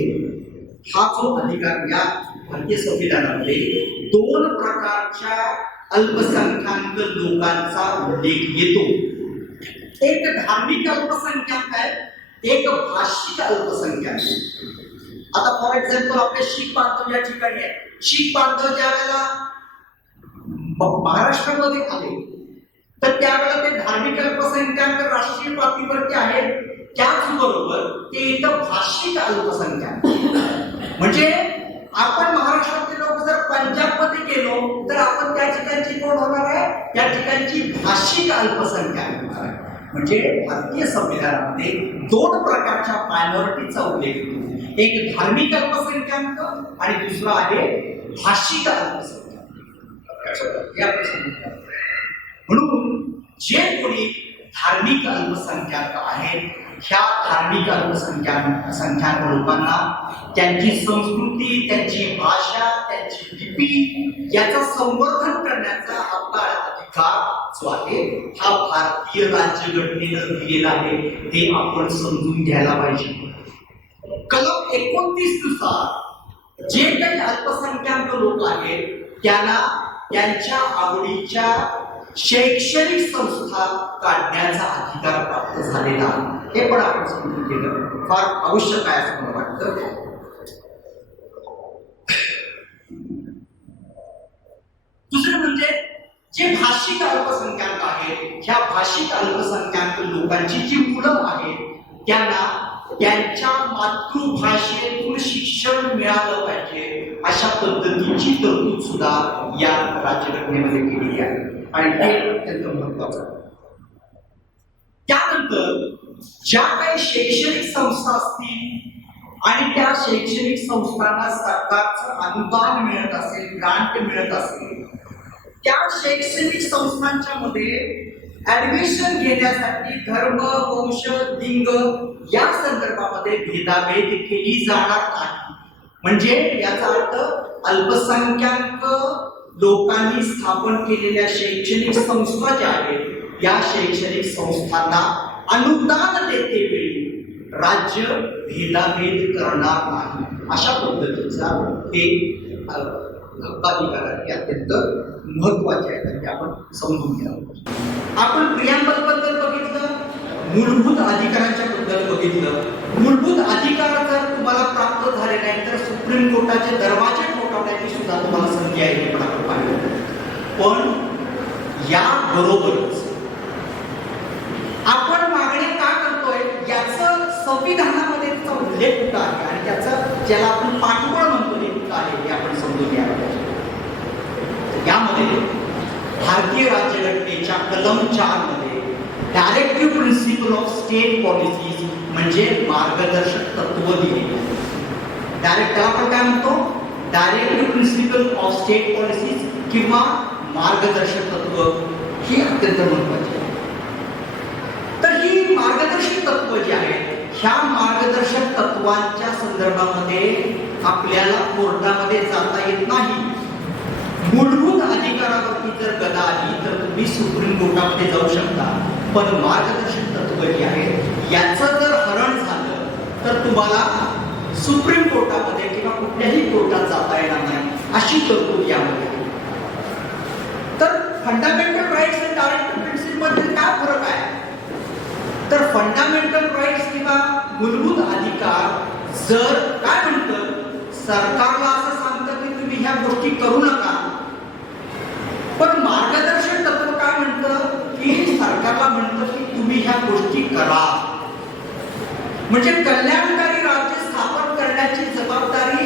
हा जो अधिकार या भारतीय संविधानामध्ये 2 प्रकारच्या अल्पसंख्याक लोकांचा उल्लेख येतो. एक धार्मिक अल्पसंख्याक आहे, एक भाषिक अल्पसंख्याक. आता फॉर एक्झाम्पल आपले शीख बांधव या ठिकाणी आहे. शीख बांधव ज्या वेळेला महाराष्ट्रामध्ये आले तर त्यावेळेला ते धार्मिक अल्पसंख्याक राष्ट्रीय पातळीवरती आहेत, त्याचबरोबर ते इथं भाषिक अल्पसंख्याक. म्हणजे आपण महाराष्ट्रातले लोक जर पंजाबमध्ये गेलो तर आपण त्या ठिकाणची कोण होणार आहे, त्या ठिकाणची भाषिक अल्पसंख्याक होणार आहे. म्हणजे भारतीय संविधानामध्ये 2 प्रकारच्या मायनॉरिटीचा उल्लेख होतो. एक धार्मिक अल्पसंख्याक आणि दुसरा आहे भाषिक अल्पसंख्याक. म्हणून जे कोणी धार्मिक अल्पसंख्याक आहेत, ह्या धार्मिक अल्पसंख्याक लोकांना त्यांची संस्कृती, त्यांची भाषा, त्यांची लिपी याचं संवर्धन करण्याचा आपला अधिकार जो आहे हा भारतीय राज्यघटनेनं दिलेला आहे. हे आपण समजून घ्यायला पाहिजे. कलम 29 नुसार जे काही अल्पसंख्याक लोक आहेत त्यांना त्यांच्या आवडीच्या शैक्षणिक संस्था काढण्याचा अधिकार प्राप्त झालेला हे पण आपण समजून घेणं फार आवश्यक आहे असं मला वाटतं. दुसरं म्हणजे जे भाषिक अल्पसंख्याक आहेत, ह्या भाषिक अल्पसंख्याक लोकांची जी मुलं आहेत त्यांना त्यांच्या मातृभाषेतून शिक्षण मिळालं पाहिजे अशा पद्धतीची तरतूद सुद्धा या राज्यघटनेमध्ये केलेली आहे आणि हे अत्यंत महत्वाचं आहे. त्यानंतर ज्या काही शैक्षणिक संस्था असतील आणि त्या शैक्षणिक संस्थांना सरकारचं अनुदान मिळत असेल, ग्रांट मिळत असेल, त्या शैक्षणिक संस्थांच्या मध्ये ऍडमिशन घेण्यासाठी धर्म, वंश, लिंग या संदर्भामध्ये भेदाभेद केली जाणार नाही. म्हणजे याचा अर्थ अल्पसंख्याक लोकांनी स्थापन केलेल्या शैक्षणिक संस्था ज्या आहेत या शैक्षणिक संस्थांना अनुदान देते वेळी राज्य भेदाभेद करणार नाही. अशा पद्धतीचा हे हक्काधिकार आहे, अत्यंत महत्वाचे आहे. ते आपण समजून घ्यावं. आपण प्रियांबल बद्दल बघितलं, मूलभूत अधिकारांच्या बद्दल बघितलं. मूलभूत अधिकार जर तुम्हाला प्राप्त झाले नाही तर सुप्रीम कोर्टाचे दरवाजे ठोठावण्याची सुद्धा तुम्हाला संधी आहे हे पण आपण पाहिलं. पण या बरोबरच आपण मागणी का करतोय याचं संविधानामध्ये त्याचा उल्लेख कुठं आहे आणि त्याचं ज्याला आपण पाठबळ म्हणतो हे कुठं आहे हे आपण समजून घ्यायला पाहिजे. यामध्ये भारतीय राज्यघटनेच्या कलम 4 मध्ये directive principle of state policies म्हणजे मार्गदर्शक तत्व दिले. डायरेक्ट आपण काय म्हणतो, directive principle of state policies किंवा मार्गदर्शक तत्व ही अत्यंत महत्वाची आहे. तर ही मार्गदर्शक तत्व जी आहेत ह्या मार्गदर्शक तत्वांच्या संदर्भामध्ये आपल्याला कोर्टामध्ये जाता येत नाही. मूलभूत अधिकारावरती जर गदा आली तर तुम्ही सुप्रीम कोर्टामध्ये जाऊ शकता, पण मार्गदर्शक तत्व जे आहे याचं जर हरण झालं तर तुम्हाला सुप्रीम कोर्टामध्ये किंवा कुठल्याही कोर्टात अशी तरतूद यामध्ये आहे. तर फंडामेंटल राईट्स आणि डायरेक्ट प्रिन्सिपल मध्ये काय फरक आहे? तर फंडामेंटल राईट्स किंवा मूलभूत अधिकार जर काय म्हणतं, सरकारला असं सांगतं की तुम्ही ह्या गोष्टी करू नका, पण मार्गदर्शक तत्व काय म्हणतं की सरकारला म्हणतं की तुम्ही ह्या गोष्टी करा. म्हणजे कल्याणकारी राज्य स्थापन करण्याची जबाबदारी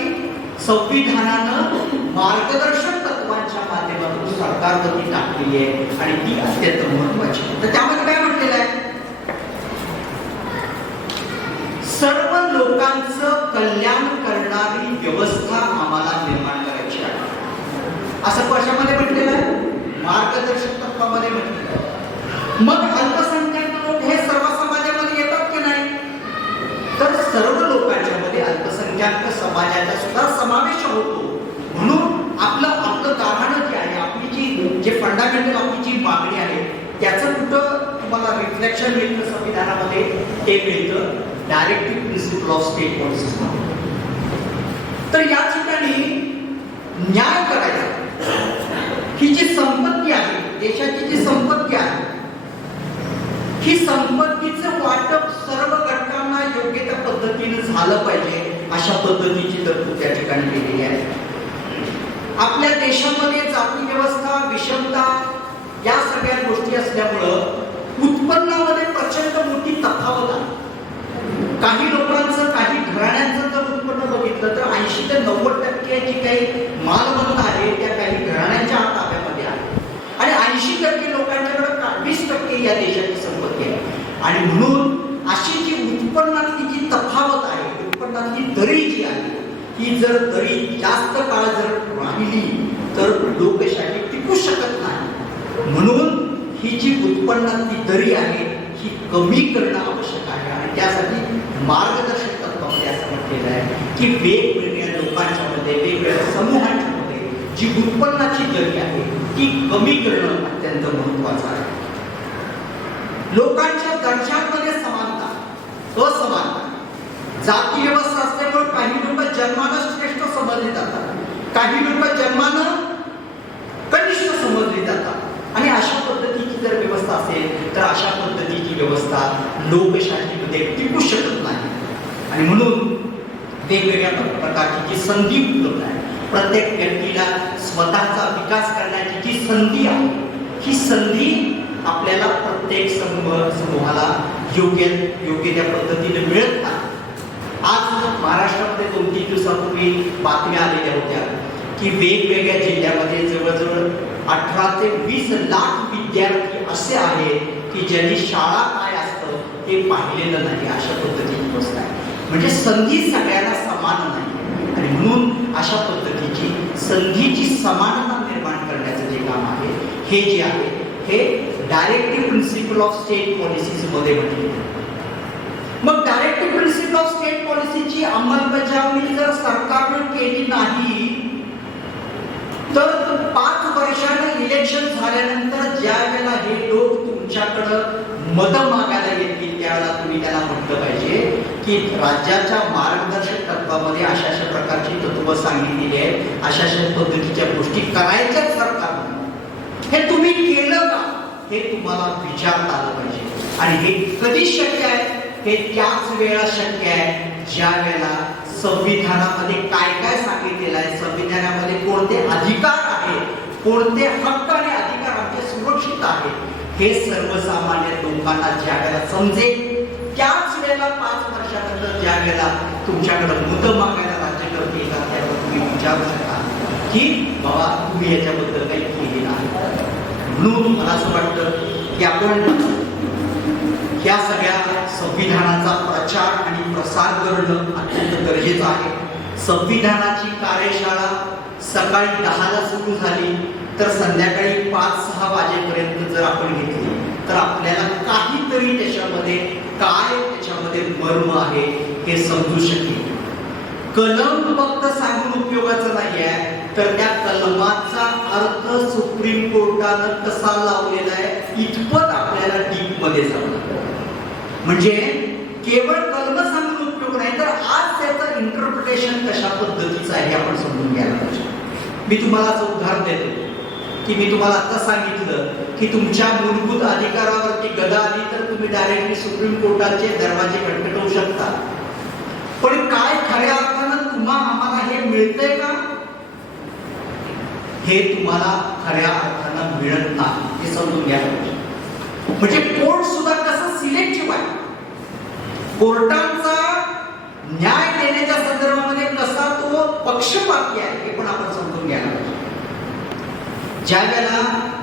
संविधानानं मार्गदर्शक तत्वांच्या माध्यमातून सरकारवरती टाकलेली आहे आणि ती अत्यंत महत्वाची आहे. तर त्यामध्ये काय म्हटलेलं आहे? सर्व लोकांचं कल्याण करणारी व्यवस्था आम्हाला निर्माण करायची आहे, असं कशामध्ये म्हटलेलं आहे? मार्गदर्शक तत्वामध्ये म्हटलेलं आहे. मग अल्पसंख्याक लोक हे सर्व समाजामध्ये येतात की नाही? तर सर्व लोकांच्या मध्ये अल्पसंख्याक समाजाचा सुद्धा समावेश होतो. म्हणून आपलं गाऱ्हाण जे आहे, आपली जे फंडामेंटल आपली जी मागणी आहे, त्याचं कुठं तुम्हाला रिफ्लेक्शन मिळतं संविधानामध्ये? ते मिळतं directive principle of state policies मध्ये. तर या ठिकाणी न्याय करायचा, ही जी संपत्ती आहे, देशाची जी संपत्ती आहे, ही संपत्तीचं वाटप सर्व घटकांना योग्य त्या पद्धतीने झालं पाहिजे, अशा पद्धतीची तरतूद त्या ठिकाणी केलेली आहे. आपल्या देशामध्ये जाती व्यवस्था, विषमता या सगळ्या गोष्टी असल्यामुळं उत्पन्नामध्ये प्रचंड मोठी तफावत आहे. काही लोकांचं, काही घराण्यांचं जर उत्पन्न बघितलं तर 80 ते 90% जी काही मालमत्ता आहे त्या काही घराण्यांच्या ताब्यामध्ये आहे आणि 80% लोकांच्याकडे 20% या देशाची संपत्ती आहे. आणि म्हणून अशी जी उत्पन्नातली जी तफावत आहे, उत्पन्नातली दरी जी आहे, ही जर दरी जास्त काळ जर राहिली तर लोकशाही टिकू शकत नाही. म्हणून ही जी उत्पन्नातली दरी आहे ही कमी करणं आवश्यक आहे आणि त्यासाठी मार्गदर्शक तत्वामध्ये असं म्हटलेलं आहे की वेगवेगळ्या लोकांच्या मध्ये, वेगवेगळ्या समूहांच्या मध्ये जी उत्पन्नाची दरी आहे ती कमी करणं अत्यंत महत्वाचं आहे. लोकांच्या दर्जांमध्ये समानता, असमानता, जाती व्यवस्था असल्यामुळे काही लोक जन्मानं श्रेष्ठ समजले जातात, काही लोक जन्मानं कनिष्ठ समजले जातात. आणि अशा पद्धतीची जर व्यवस्था असेल तर अशा पद्धतीची व्यवस्था लोकशाहीमध्ये टिकू शकत नाही. आणि म्हणून वेगवेगळ्या प्रकारची जी संधी उपलब्ध आहे, प्रत्येक व्यक्तीला स्वतःचा विकास करण्याची जी संधी आहे, ही संधी आपल्याला प्रत्येक समूहाला योग्य त्या पद्धतीने मिळत नाही. आज महाराष्ट्रामध्ये 2-3 दिवसापूर्वी बातम्या आलेल्या होत्या की वेगवेगळ्या जिल्ह्यामध्ये जवळजवळ 18 ते 20 लाख विद्यार्थी असे आहेत की ज्यांनी शाळा काय असतं ते पाहिलेलं नाही. अशा पद्धतीची व्यवस्था आहे. म्हणजे संधी सगळ्यांना समान नाही आणि म्हणून अशा पद्धतीची संधीची समानता निर्माण करण्याचं जे काम आहे, हे जे आहे हे directive principle of state policies मध्ये म्हटले. मग डायरेक्टिव्ह प्रिन्सिपल ऑफ स्टेट पॉलिसीची अंमलबजावणी जर सरकारने केली नाही तर 5 वर्षांनी इलेक्शन झाल्यानंतर ज्या वेळेला हे लोक तुमच्याकडं मत मागायला येतील त्यावेळेला तुम्ही त्यांना म्हटलं पाहिजे की राज्याच्या मार्गदर्शक तत्वामध्ये अशा अशा प्रकारची तत्व सांगितलेली आहेत, अशा अशा पद्धतीच्या गोष्टी करायच्या सरकारने, हे तुम्ही केलं का हे तुम्हाला विचारता आलं पाहिजे. आणि हे कधी शक्य आहे? हे त्याच वेळेला शक्य आहे ज्या वेळेला संविधानामध्ये काय काय सांगितलेलं आहे, संविधानामध्ये कोणते अधिकार आहेत, कोणते हक्क आणि अधिकार आमचे सुरक्षित आहेत, हे सर्वसामान्य लोकांना ज्या वेळेला समजेल त्याच वेळेला 5 वर्षानंतर ज्या वेळेला तुमच्याकडे मत मागायला राज्यकर्ते येतात त्यावेळेला तुम्ही विचारू शकता की बाबा तुम्ही याच्याबद्दल काही केलेलं आहे. म्हणून मला असं वाटतं की आपण या सगळ्या संविधानाचा प्रचार आणि प्रसार करणं अत्यंत गरजेचं आहे. संविधानाची कार्यशाळा सकाळी 10ला सुरू झाली तर संध्याकाळी 5-6 वाजेपर्यंत जर आपण घेतली तर आपल्याला काहीतरी त्याच्यामध्ये मर्म आहे हे समजू शकेल. कलम फक्त सांगून उपयोगाचं नाही आहे, तर त्या कलमाचा अर्थ सुप्रीम कोर्टानं कसा लावलेला आहे इतपत आपल्याला डीप मध्ये जावं. म्हणजे केवळ कलम सांगून उपयोग नाही, तर आज त्याचं इंटरप्रिटेशन कशा पद्धतीचं आहे आपण समजून घ्यायला पाहिजे. मी तुम्हाला असं उदाहरण देतो की मी तुम्हाला आता सांगितलं की तुमच्या मूलभूत अधिकारावरती गदा आली तर तुम्ही डायरेक्टली सुप्रीम कोर्टाचे दरवाजे खटखटवू शकता. पण काय खऱ्या अर्थानं आम्हाला हे मिळतंय का? हे तुम्हाला खऱ्या अर्थानं मिळत नाही, हे समजून घ्यायला पाहिजे. म्हणजे कोर्ट सुद्धा कसं सिलेक्टिव्ह आहे, कोर्टांचा न्याय देण्याच्या संदर्भामध्ये कसा तो पक्षपाती आहे हे पण आपण समजून घ्यायला पाहिजे. ज्या वेळेला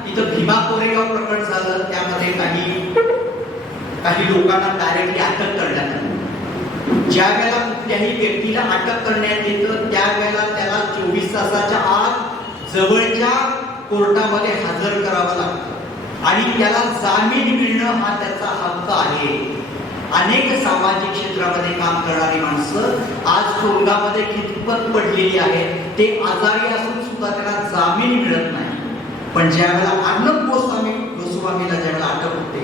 इथं भीमा कोरेगाव प्रकरण झालं त्यामध्ये काही लोकांना डायरेक्टली अटक करण्यात आली. ज्या वेळेला कुठल्याही व्यक्तीला अटक करण्यात येतं त्यावेळेला त्याला 24 तासाच्या आत जवळच्या कोर्टामध्ये हजर करावं लागतं आणि त्याला जामीन मिळणं हा त्याचा हक्क आहे. अनेक सामाजिक क्षेत्रामध्ये काम करणारी माणसं आज तुरुंगामध्ये कितपत पडलेली आहेत, ते आजारी असून सुद्धा त्यांना जामीन मिळत नाही. पण ज्या वेळेला अर्णब गोस्वामीला ज्यावेळेला अटक होते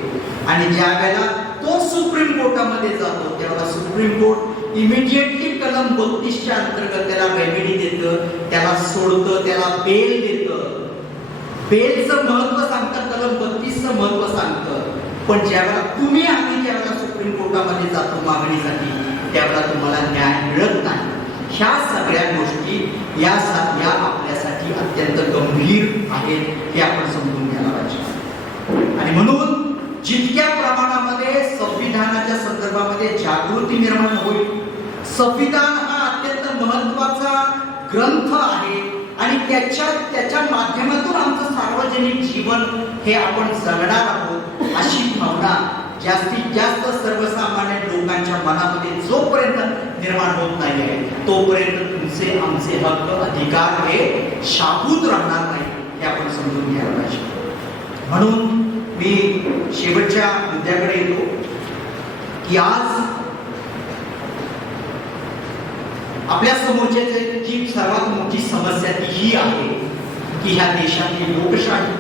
आणि ज्या वेळेला तो सुप्रीम कोर्टामध्ये जातो त्यावेळेला सुप्रीम कोर्ट इमिडिएटली कलम 32च्या अंतर्गत त्याला रेमेडी देतं, त्याला सोडतं, त्याला बेल देतं. बेलचं महत्व सांगतं, कलम 32चं महत्व सांगतं. पण ज्यावेळेला तुम्ही आम्ही ज्यावेळेला सुप्रीम कोर्टामध्ये जातो मागणीसाठी त्यावेळेला तुम्हाला न्याय मिळत नाही. ह्या सगळ्या गोष्टी या आपल्यासाठी अत्यंत गंभीर आहेत हे आपण समजून घ्यायला पाहिजे. आणि म्हणून जितक्या प्रमाणामध्ये संविधानाच्या संदर्भामध्ये जागृती निर्माण होईल, संविधान हा अत्यंत महत्वाचा ग्रंथ आहे आणि त्याच्या माध्यमातून आमचं सार्वजनिक जीवन हे आपण जगणार आहोत अशी भावना जास्तीत जास्त सर्वसामान्य लोकांच्या मनामध्ये जोपर्यंत निर्माण होत नाही आहे तोपर्यंत तुमचे आमचे हक्क अधिकार हे शाबूत राहणार नाही हे आपण समजून घ्यायला पाहिजे. म्हणून मी शेवटच्या मुद्द्याकडे येतो की आज आपल्या समोरची जी सर्वात मोठी समस्या ही आहे की ह्या देशातली लोकशाही,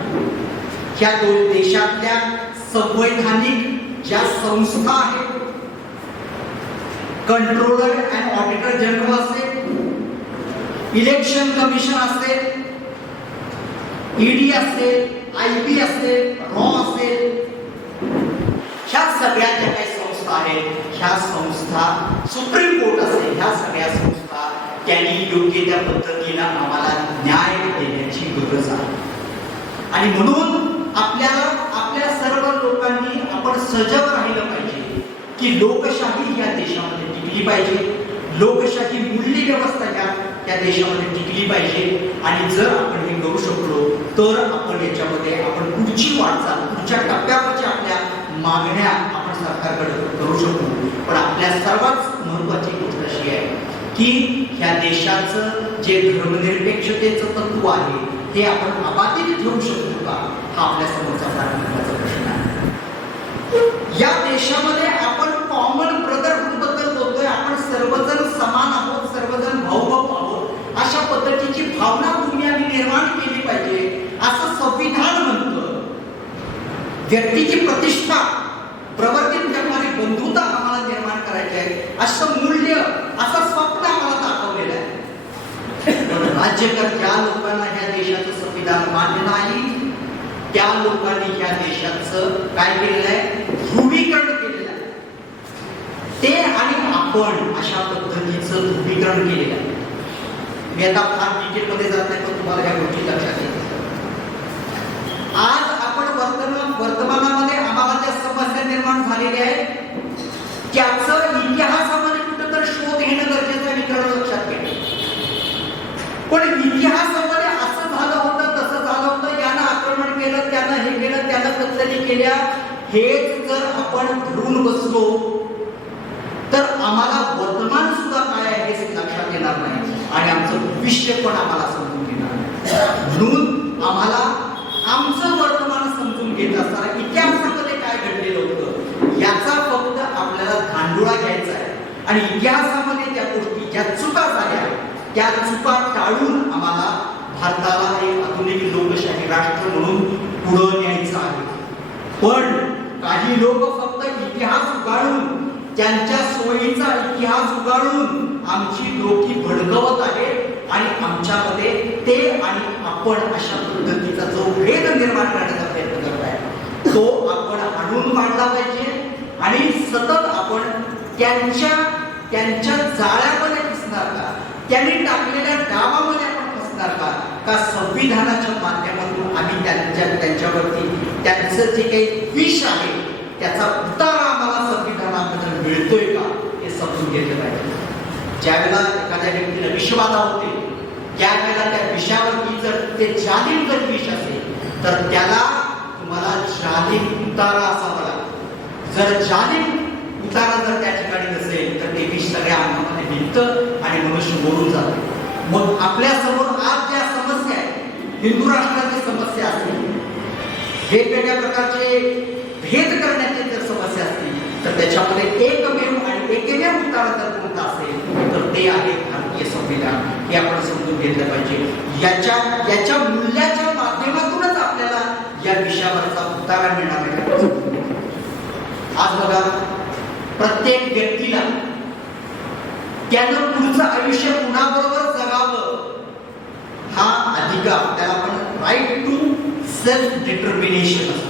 ह्या देशातल्या संवैधानिक ज्या संस्था आहेत, कंट्रोलर अँड ऑडिटर जनरल असेल, इलेक्शन कमिशन असेल, ईडी असेल, आयबी असेल, रॉ असेल, ह्या सगळ्या ज्या काही संस्था आहेत, ह्या संस्था, सुप्रीम कोर्ट असेल, ह्या सगळ्या संस्था त्यांनी योग्य त्या पद्धतीनं आम्हाला न्याय देण्याची गरज आहे. आणि म्हणून आपल्या सर्व लोकांनी आपण सजग राहिलं पाहिजे की लोकशाही या देशामध्ये टिकली पाहिजे, लोकशाही मूल्य व्यवस्था या देशामध्ये टिकली पाहिजे. आणि जर आपण हे करू शकलो तर आपण याच्यामध्ये आपण पुढची वाटचाल, पुढच्या टप्प्यावरच्या आपल्या मागण्या आपण सरकारकडे करू शकतो. पण आपल्या सर्वात महत्वाची गोष्ट अशी आहे की ह्या देशाचं जे धर्मनिरपेक्षतेचं तत्व आहे हे आपण अबाधित ठेवू शकतो का, हा आपल्या समोरचा फार महत्वाचा प्रश्न आहे. या देशामध्ये आपण कॉमन ब्रदरहुड बद्दल बोलतोय, आपण सर्वजण समान आहोत, सर्वजण भाऊ आहोत, अशा पद्धतीची भावना तुम्ही आम्ही निर्माण केली पाहिजे असं संविधान म्हणतं. व्यक्तीची प्रतिष्ठा प्रवर्तित करणारी बंधुता आम्हाला निर्माण करायची आहे, असं मूल्य, असं स्वप्न आम्हाला दाखवलेलं आहे. राज्यकर ज्या लोकांना ह्या देशाचं संविधान मान्य नाही त्या लोकांनी ह्या देशाचं काय केलेलं आहे, ध्रुवीकरण केलेलं आहे. ते आणि आपण अशा पद्धतीचं ध्रुवीकरण केलेलं आहे. मी आता फार डिटेलमध्ये जात नाही पण तुम्हाला ह्या गोष्टी लक्षात येतील. आज आपण वर्तमानामध्ये आम्हाला ज्या समस्या निर्माण झालेल्या आहेत त्याचं इतिहासामध्ये कुठं तर शोध घेणं गरजेचं आहे मित्रांनो, लक्षात घ्या. पण इतिहासामध्ये असं झालं होतं, तसं झालं होतं, यानं आक्रमण केलं, त्यानं हे केलं, त्यानं कत्तली केल्या, हेच जर आपण धरून बसलो तर आम्हाला वर्तमान सुद्धा काय आहे हे लक्षात येणार नाही आणि आमचं भविष्य पण आम्हाला समजून घेणार नाही. म्हणून आम्हाला आमचं वर्तमान समजून घेत असताना इतिहासामध्ये काय घडलेलं होतं याचा फक्त आपल्याला धांडोळा घ्यायचा आहे आणि इतिहासामध्ये त्या गोष्टी ज्या चुका झाल्या त्या चुका टाळून आम्हाला भारताला एक आधुनिक लोकशाही राष्ट्र म्हणून पुढे न्यायचं आहे. पण काही लोक फक्त इतिहास उगाळून, त्यांच्या सोयीचा इतिहास उगाळून आमची डोकी भडकवत आहेत आणि आमच्यामध्ये ते आणि आपण अशा पद्धतीचा जो भेद निर्माण करण्याचा प्रयत्न करत आहे तो आपण आणून मांडला पाहिजे आणि सतत आपण त्यांच्या जाळ्यामध्ये फसणार का, त्यांनी टाकलेल्या डावामध्ये आपण फसणार का संविधानाच्या माध्यमातून आम्ही त्यांच्यावरती त्यांचं जे काही विष आहे त्याचा उतारा आम्हाला संविधानामध्ये मिळतोय का हे समजून घेतलं पाहिजे. ज्यावेळेला एखाद्या व्यक्तीला विषबाधा होते त्यावेळेला त्या विषावरती जर ते जालिम जर विष असेल तर त्याला तुम्हाला जालिम उतारा असावा लागतो. जर जालिम उतारा जर त्या ठिकाणी नसेल तर ते विष सगळ्या अंगामध्ये भिजतं आणि मनुष्य मरून जातो. मग आपल्या समोर आज ज्या समस्या आहेत, हिंदू राष्ट्राची समस्या असतील, वेगवेगळ्या प्रकारचे भेद करण्याची जर समस्या असतील तर त्याच्यामध्ये एकमेव उतारा जर कोणता असेल तर ते आहे भारतीय संविधान. हे आपण समजून घेतलं पाहिजे. याच्या मूल्याच्या माध्यमातूनच आपल्याला या विषयावरचा उतारा मिळणार आहे. आज बघा, प्रत्येक व्यक्तीला त्यानं पुढचं आयुष्य कुणाबरोबर जगावं हा अधिकार, त्याला आपण राईट टू सेल्फ डिटर्मिनेशन असतो,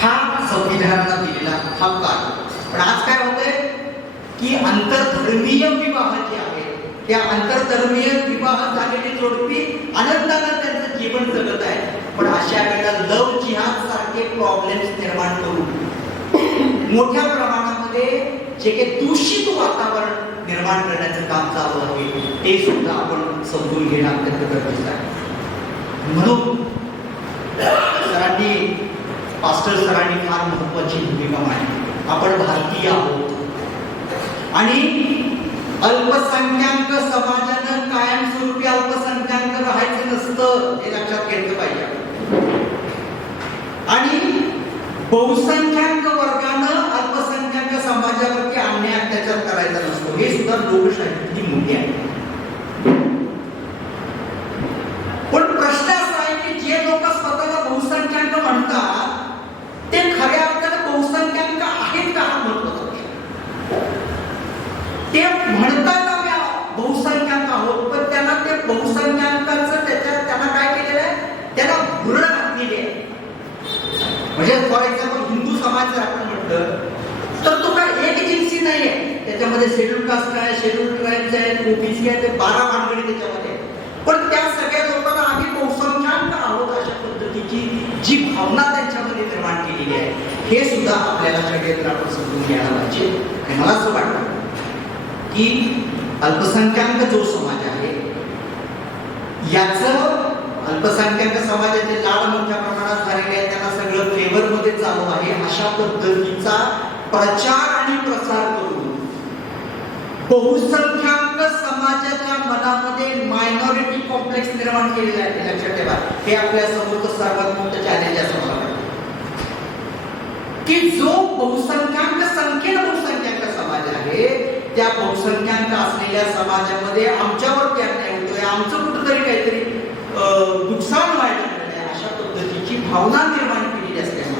हा संविधानानं दिलेला हक्क आहे. पण आज काय होतंय की आंतरधर्मीय विवाह जे आहेत त्या आंतरधर्मीय विवाह झालेली जोडपी आनंदानं त्यांचं जीवन जगत आहे. पण अशा वेळेला लव जिहाद सारखे प्रॉब्लेम्स निर्माण करून मोठ्या प्रमाणामध्ये जे काही दूषित वातावरण निर्माण करण्याचं काम चालू आहे ते सुद्धा आपण समजून घेणं अत्यंत गरजेचं आहे. म्हणून पास्टर सरांनी फार महत्वाची भूमिका मांडली. आपण भारतीय आहोत आणि अल्पसंख्याक समाजानं कायमस्वरूपी अल्पसंख्याक राहायचं नसतं हे लक्षात घेतलं पाहिजे. आणि बहुसंख्याक वर्गानं अल्पसंख्याक समाजावरती अन्याय अत्याचार करायचा नसतो. हे सुद्धा लोकशाही मोठी आहे. पण प्रश्न असा आहे की जे लोक स्वतःला बहुसंख्याक म्हणतात ते खऱ्या अर्थाने बहुसंख्याक आहेत का हा महत्वाचा प्रश्न. ते म्हणतात आम्ही बहुसंख्याक आहोत पण त्यांना ते बहुसंख्याकांचं त्यांना काय केलेलं आहे, त्यांना भुरळ घातलेली आहे. म्हणजे फॉर एक्झाम्पल हिंदू समाज जर आपण म्हटलं तर तो काय एक जिन्सी नाही आहे. त्याच्यामध्ये शेड्यूल कास्ट आहे, शेड्यूल ट्राईब्स आहेत, ओबीसी आहे, ते 12 भानगडी त्याच्यामध्ये. पण त्या सगळ्या लोकांना आम्ही बहुसंख्याक आहोत अशा पद्धतीची जी भावना त्यांच्यामध्ये निर्माण केलेली आहे हे सुद्धा आपल्याला सगळ्यांना आपण समजून घ्यायला पाहिजे. आणि मला असं वाटतं की अल्पसंख्याक जो समाज आहे याचं अल्पसंख्याक समाजाचे लाड मोठ्या प्रमाणात झालेले आहे, त्यांना सगळं फेवर मध्ये चालू आहे. अशा पद्धतीचा प्रचार आणि प्रसार करून बहुसंख्याक समाजाच्या मनामध्ये मायनॉरिटी कॉम्प्लेक्स निर्माण केलेला आहे. लक्षात ठेवा, हे आपल्या समोरचं सर्वात मोठं चॅलेंज असं मला वाटतं की जो बहुसंख्याक संख्येनं बहुसंख्याक समाज आहे त्या बहुसंख्याक असलेल्या समाजामध्ये आमच्यावरती अन्याय होतोय, आमचं कुठंतरी काहीतरी नुकसान व्हायला लागलेलं आहे अशा पद्धतीची भावना निर्माण केलेली असल्यामुळे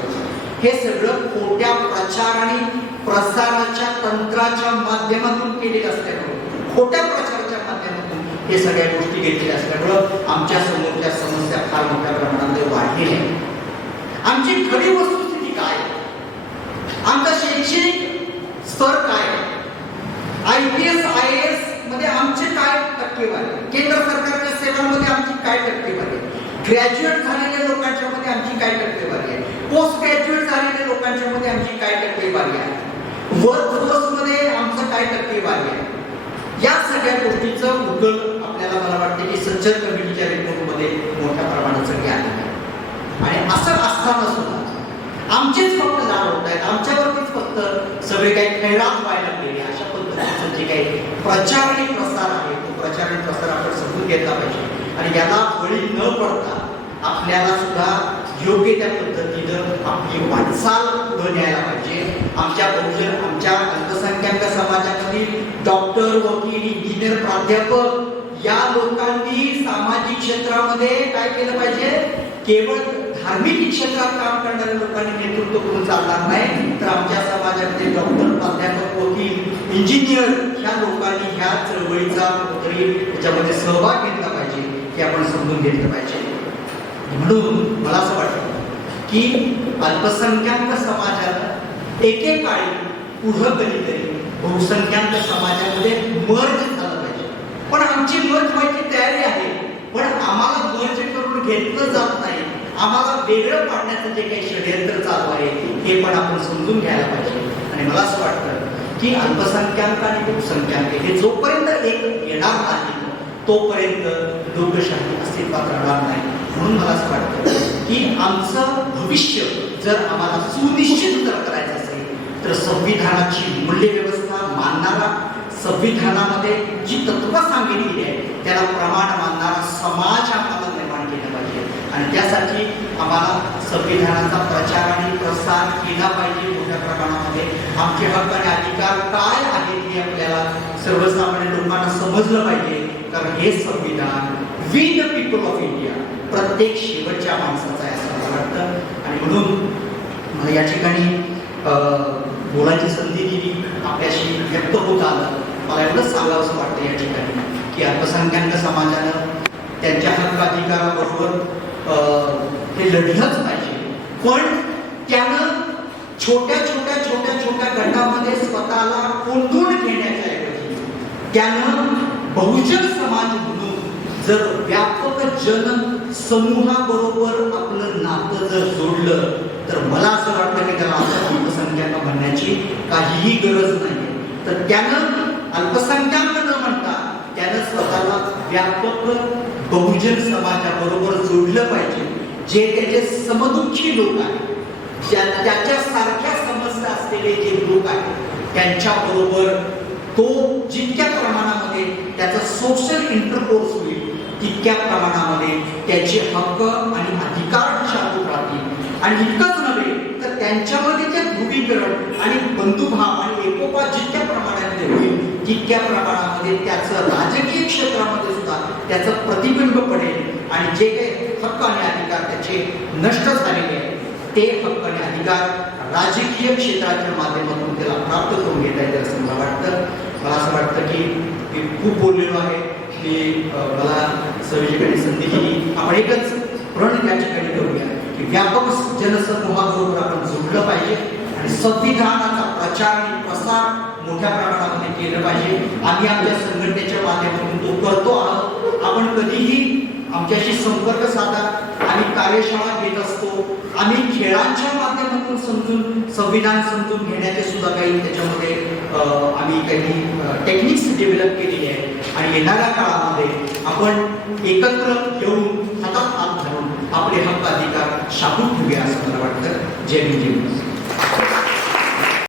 हे सगळं खोट्या प्रचार आणि प्रसाराच्या तंत्राच्या माध्यमातून केलेलं असल्यामुळे, खोट्या प्रचाराच्या माध्यमातून हे सगळ्या गोष्टी घेतलेल्या असल्यामुळं आमच्या समोरच्या समस्या फार मोठ्या प्रमाणात वाढलेल्या आहेत. आमची खरी वस्तुस्थिती काय, आमचा शैक्षणिक स्तर काय, IPS IAS मध्ये आमचे काय टक्केवारी, केंद्र सरकारच्या सेवांमध्ये आमची काय टक्केवारी आहे, ग्रॅज्युएट झालेल्या लोकांच्या मध्ये आमची काय टक्केवारी आहे, पोस्ट ग्रॅज्युएट झालेल्या लोकांच्या मध्ये आमची काय टक्केवारी आहे, वर्कफोर्स मध्ये आमचं काय टक्केवारी आहे. या सगळ्या गोष्टीचं उकल आपल्याला मला वाटतं की सज्जन कमिटीच्या रिपोर्टमध्ये मोठ्या प्रमाणात सगळे आले आहे. आणि असं असताना सुद्धा आमचेच फक्त लाड होत आहेत, आमच्यावरतीच फक्त सगळे काही खैरात व्हायला लागलेले अशा पद्धतीचं जे काही प्रचार आणि प्रसार आहे तो प्रचार आणि प्रसार आपण समजून घेतला पाहिजे. आणि याला बळी न पडता आपल्याला सुद्धा योग्य त्या पद्धतीनं आपली वाटचाल पुढे न्यायला पाहिजे. आमच्या बहुजन, आमच्या अल्पसंख्याक समाजातील डॉक्टर, वकील, इंजिनियर, प्राध्यापक या लोकांनी सामाजिक क्षेत्रामध्ये काय केलं पाहिजे, केवळ धार्मिक क्षेत्रात काम करणाऱ्या लोकांनी नेतृत्व करून चालणार नाही, तर आमच्या समाजामध्ये डॉक्टर, प्राध्यापक, वकील, इंजिनियर ह्या लोकांनी ह्या चळवळीचा तरी त्याच्यामध्ये सहभाग घेतला पाहिजे, हे आपण समजून घेतलं पाहिजे. म्हणून मला असं वाटतं की अल्पसंख्याक समाजानं एकेकाळी पुढं कधीतरी बहुसंख्याक समाजामध्ये मर्ज झालं पाहिजे. पण आमची मर्ज व्हायची तयारी आहे, पण आम्हाला मर्ज करून घेतलं जात नाही. आम्हाला वेगळं पाडण्याचं जे काही षडयंत्र चालू आहे हे पण आपण समजून घ्यायला पाहिजे. आणि मला असं वाटतं की अल्पसंख्याक आणि बहुसंख्याक हे जोपर्यंत एक येणार नाही तोपर्यंत लोकशाही अस्तित्वात राहणार नाही. म्हणून मला असं वाटतं की आमचं भविष्य जर आम्हाला सुनिश्चित जर करायचं असेल तर संविधानाची मूल्यव्यवस्था मानणारा, संविधानामध्ये जी तत्त्व सांगितलेली आहे त्याला प्रमाण मानणारा समाज आम्हाला निर्माण केला पाहिजे. आणि त्यासाठी आम्हाला संविधानाचा प्रचार आणि प्रसार केला पाहिजे मोठ्या प्रमाणामध्ये. आमचे हक्क आणि अधिकार काय आहेत हे आपल्याला सर्वसामान्य लोकांना समजलं पाहिजे. कारण हे संविधान we the people of India, प्रत्येक शेवटच्या माणसाचं आहे असं मला वाटतं. आणि म्हणून मला या ठिकाणी बोलायची संधी दिली, आपल्याशी व्यक्त होत आलं. मला एवढंच सांगावंसं वाटतं या ठिकाणी की अल्पसंख्याक समाजानं त्यांच्या हक्क अधिकाराबरोबर ते लढलंच पाहिजे. पण त्यानं छोट्या छोट्या छोट्या छोट्या गटामध्ये स्वतःला कोंडून घेण्याच्या ऐवजी त्यानं बहुजन समाज म्हणून जर व्यापक जन समूहाबरोबर आपलं नातं जर जोडलं तर मला असं वाटतं की त्याला अल्पसंख्याक म्हणण्याची काहीही गरज नाही. तर त्यानं अल्पसंख्याक न म्हणता त्यानं स्वतःला व्यापक बहुजन समाजाबरोबर जोडलं पाहिजे. जे त्याचे समदुःखी लोक आहेत, त्याच्या सारख्या समस्या असलेले जे लोक आहेत त्यांच्याबरोबर तो जितक्या प्रमाणामध्ये त्याचा सोशल इंटरकोर्स होईल तितक्या प्रमाणामध्ये त्याचे हक्क आणि अधिकार चालू राहतील. आणि इतकंच नव्हे तर त्यांच्यामध्ये जे ध्रुवीकरण आणि बंधुभाव आणि एकोपा जितक्या प्रमाणामध्ये होईल तितक्या प्रमाणामध्ये त्याचं राजकीय क्षेत्रामध्ये सुद्धा त्याचं प्रतिबिंब पडेल. आणि जे काही हक्क आणि अधिकार त्याचे नष्ट झालेले आहेत ते हक्क आणि अधिकार राजकीय क्षेत्राच्या माध्यमातून त्याला प्राप्त करून घेता येईल असं मला वाटतं. मला असं वाटतं की मी खूप बोललेलो आहे की मला सविषयीकडे संधी दिली. आपण एकच प्रण या ठिकाणी करूया की व्यापक जनसमूहाबरोबर आपण जोडलं पाहिजे आणि संविधानाचा प्रचार आणि प्रसार मोठ्या प्रमाणामध्ये केलं पाहिजे. आम्ही आपल्या संघटनेच्या माध्यमातून तो करतो आहोत. आपण कधीही आमच्याशी संपर्क साधा, आम्ही कार्यशाळा घेत असतो. आम्ही खेळांच्या माध्यमातून संविधान समजून घेण्याचे सुद्धा काही त्याच्यामध्ये आम्ही काही टेक्निक्स डेव्हलप केलेली आहे. आणि येणाऱ्या काळामध्ये आपण एकत्र येऊन हातात हात धरून आपले हक्क अधिकार शाबूत ठेवूया असं मला वाटतं. जय हिंद.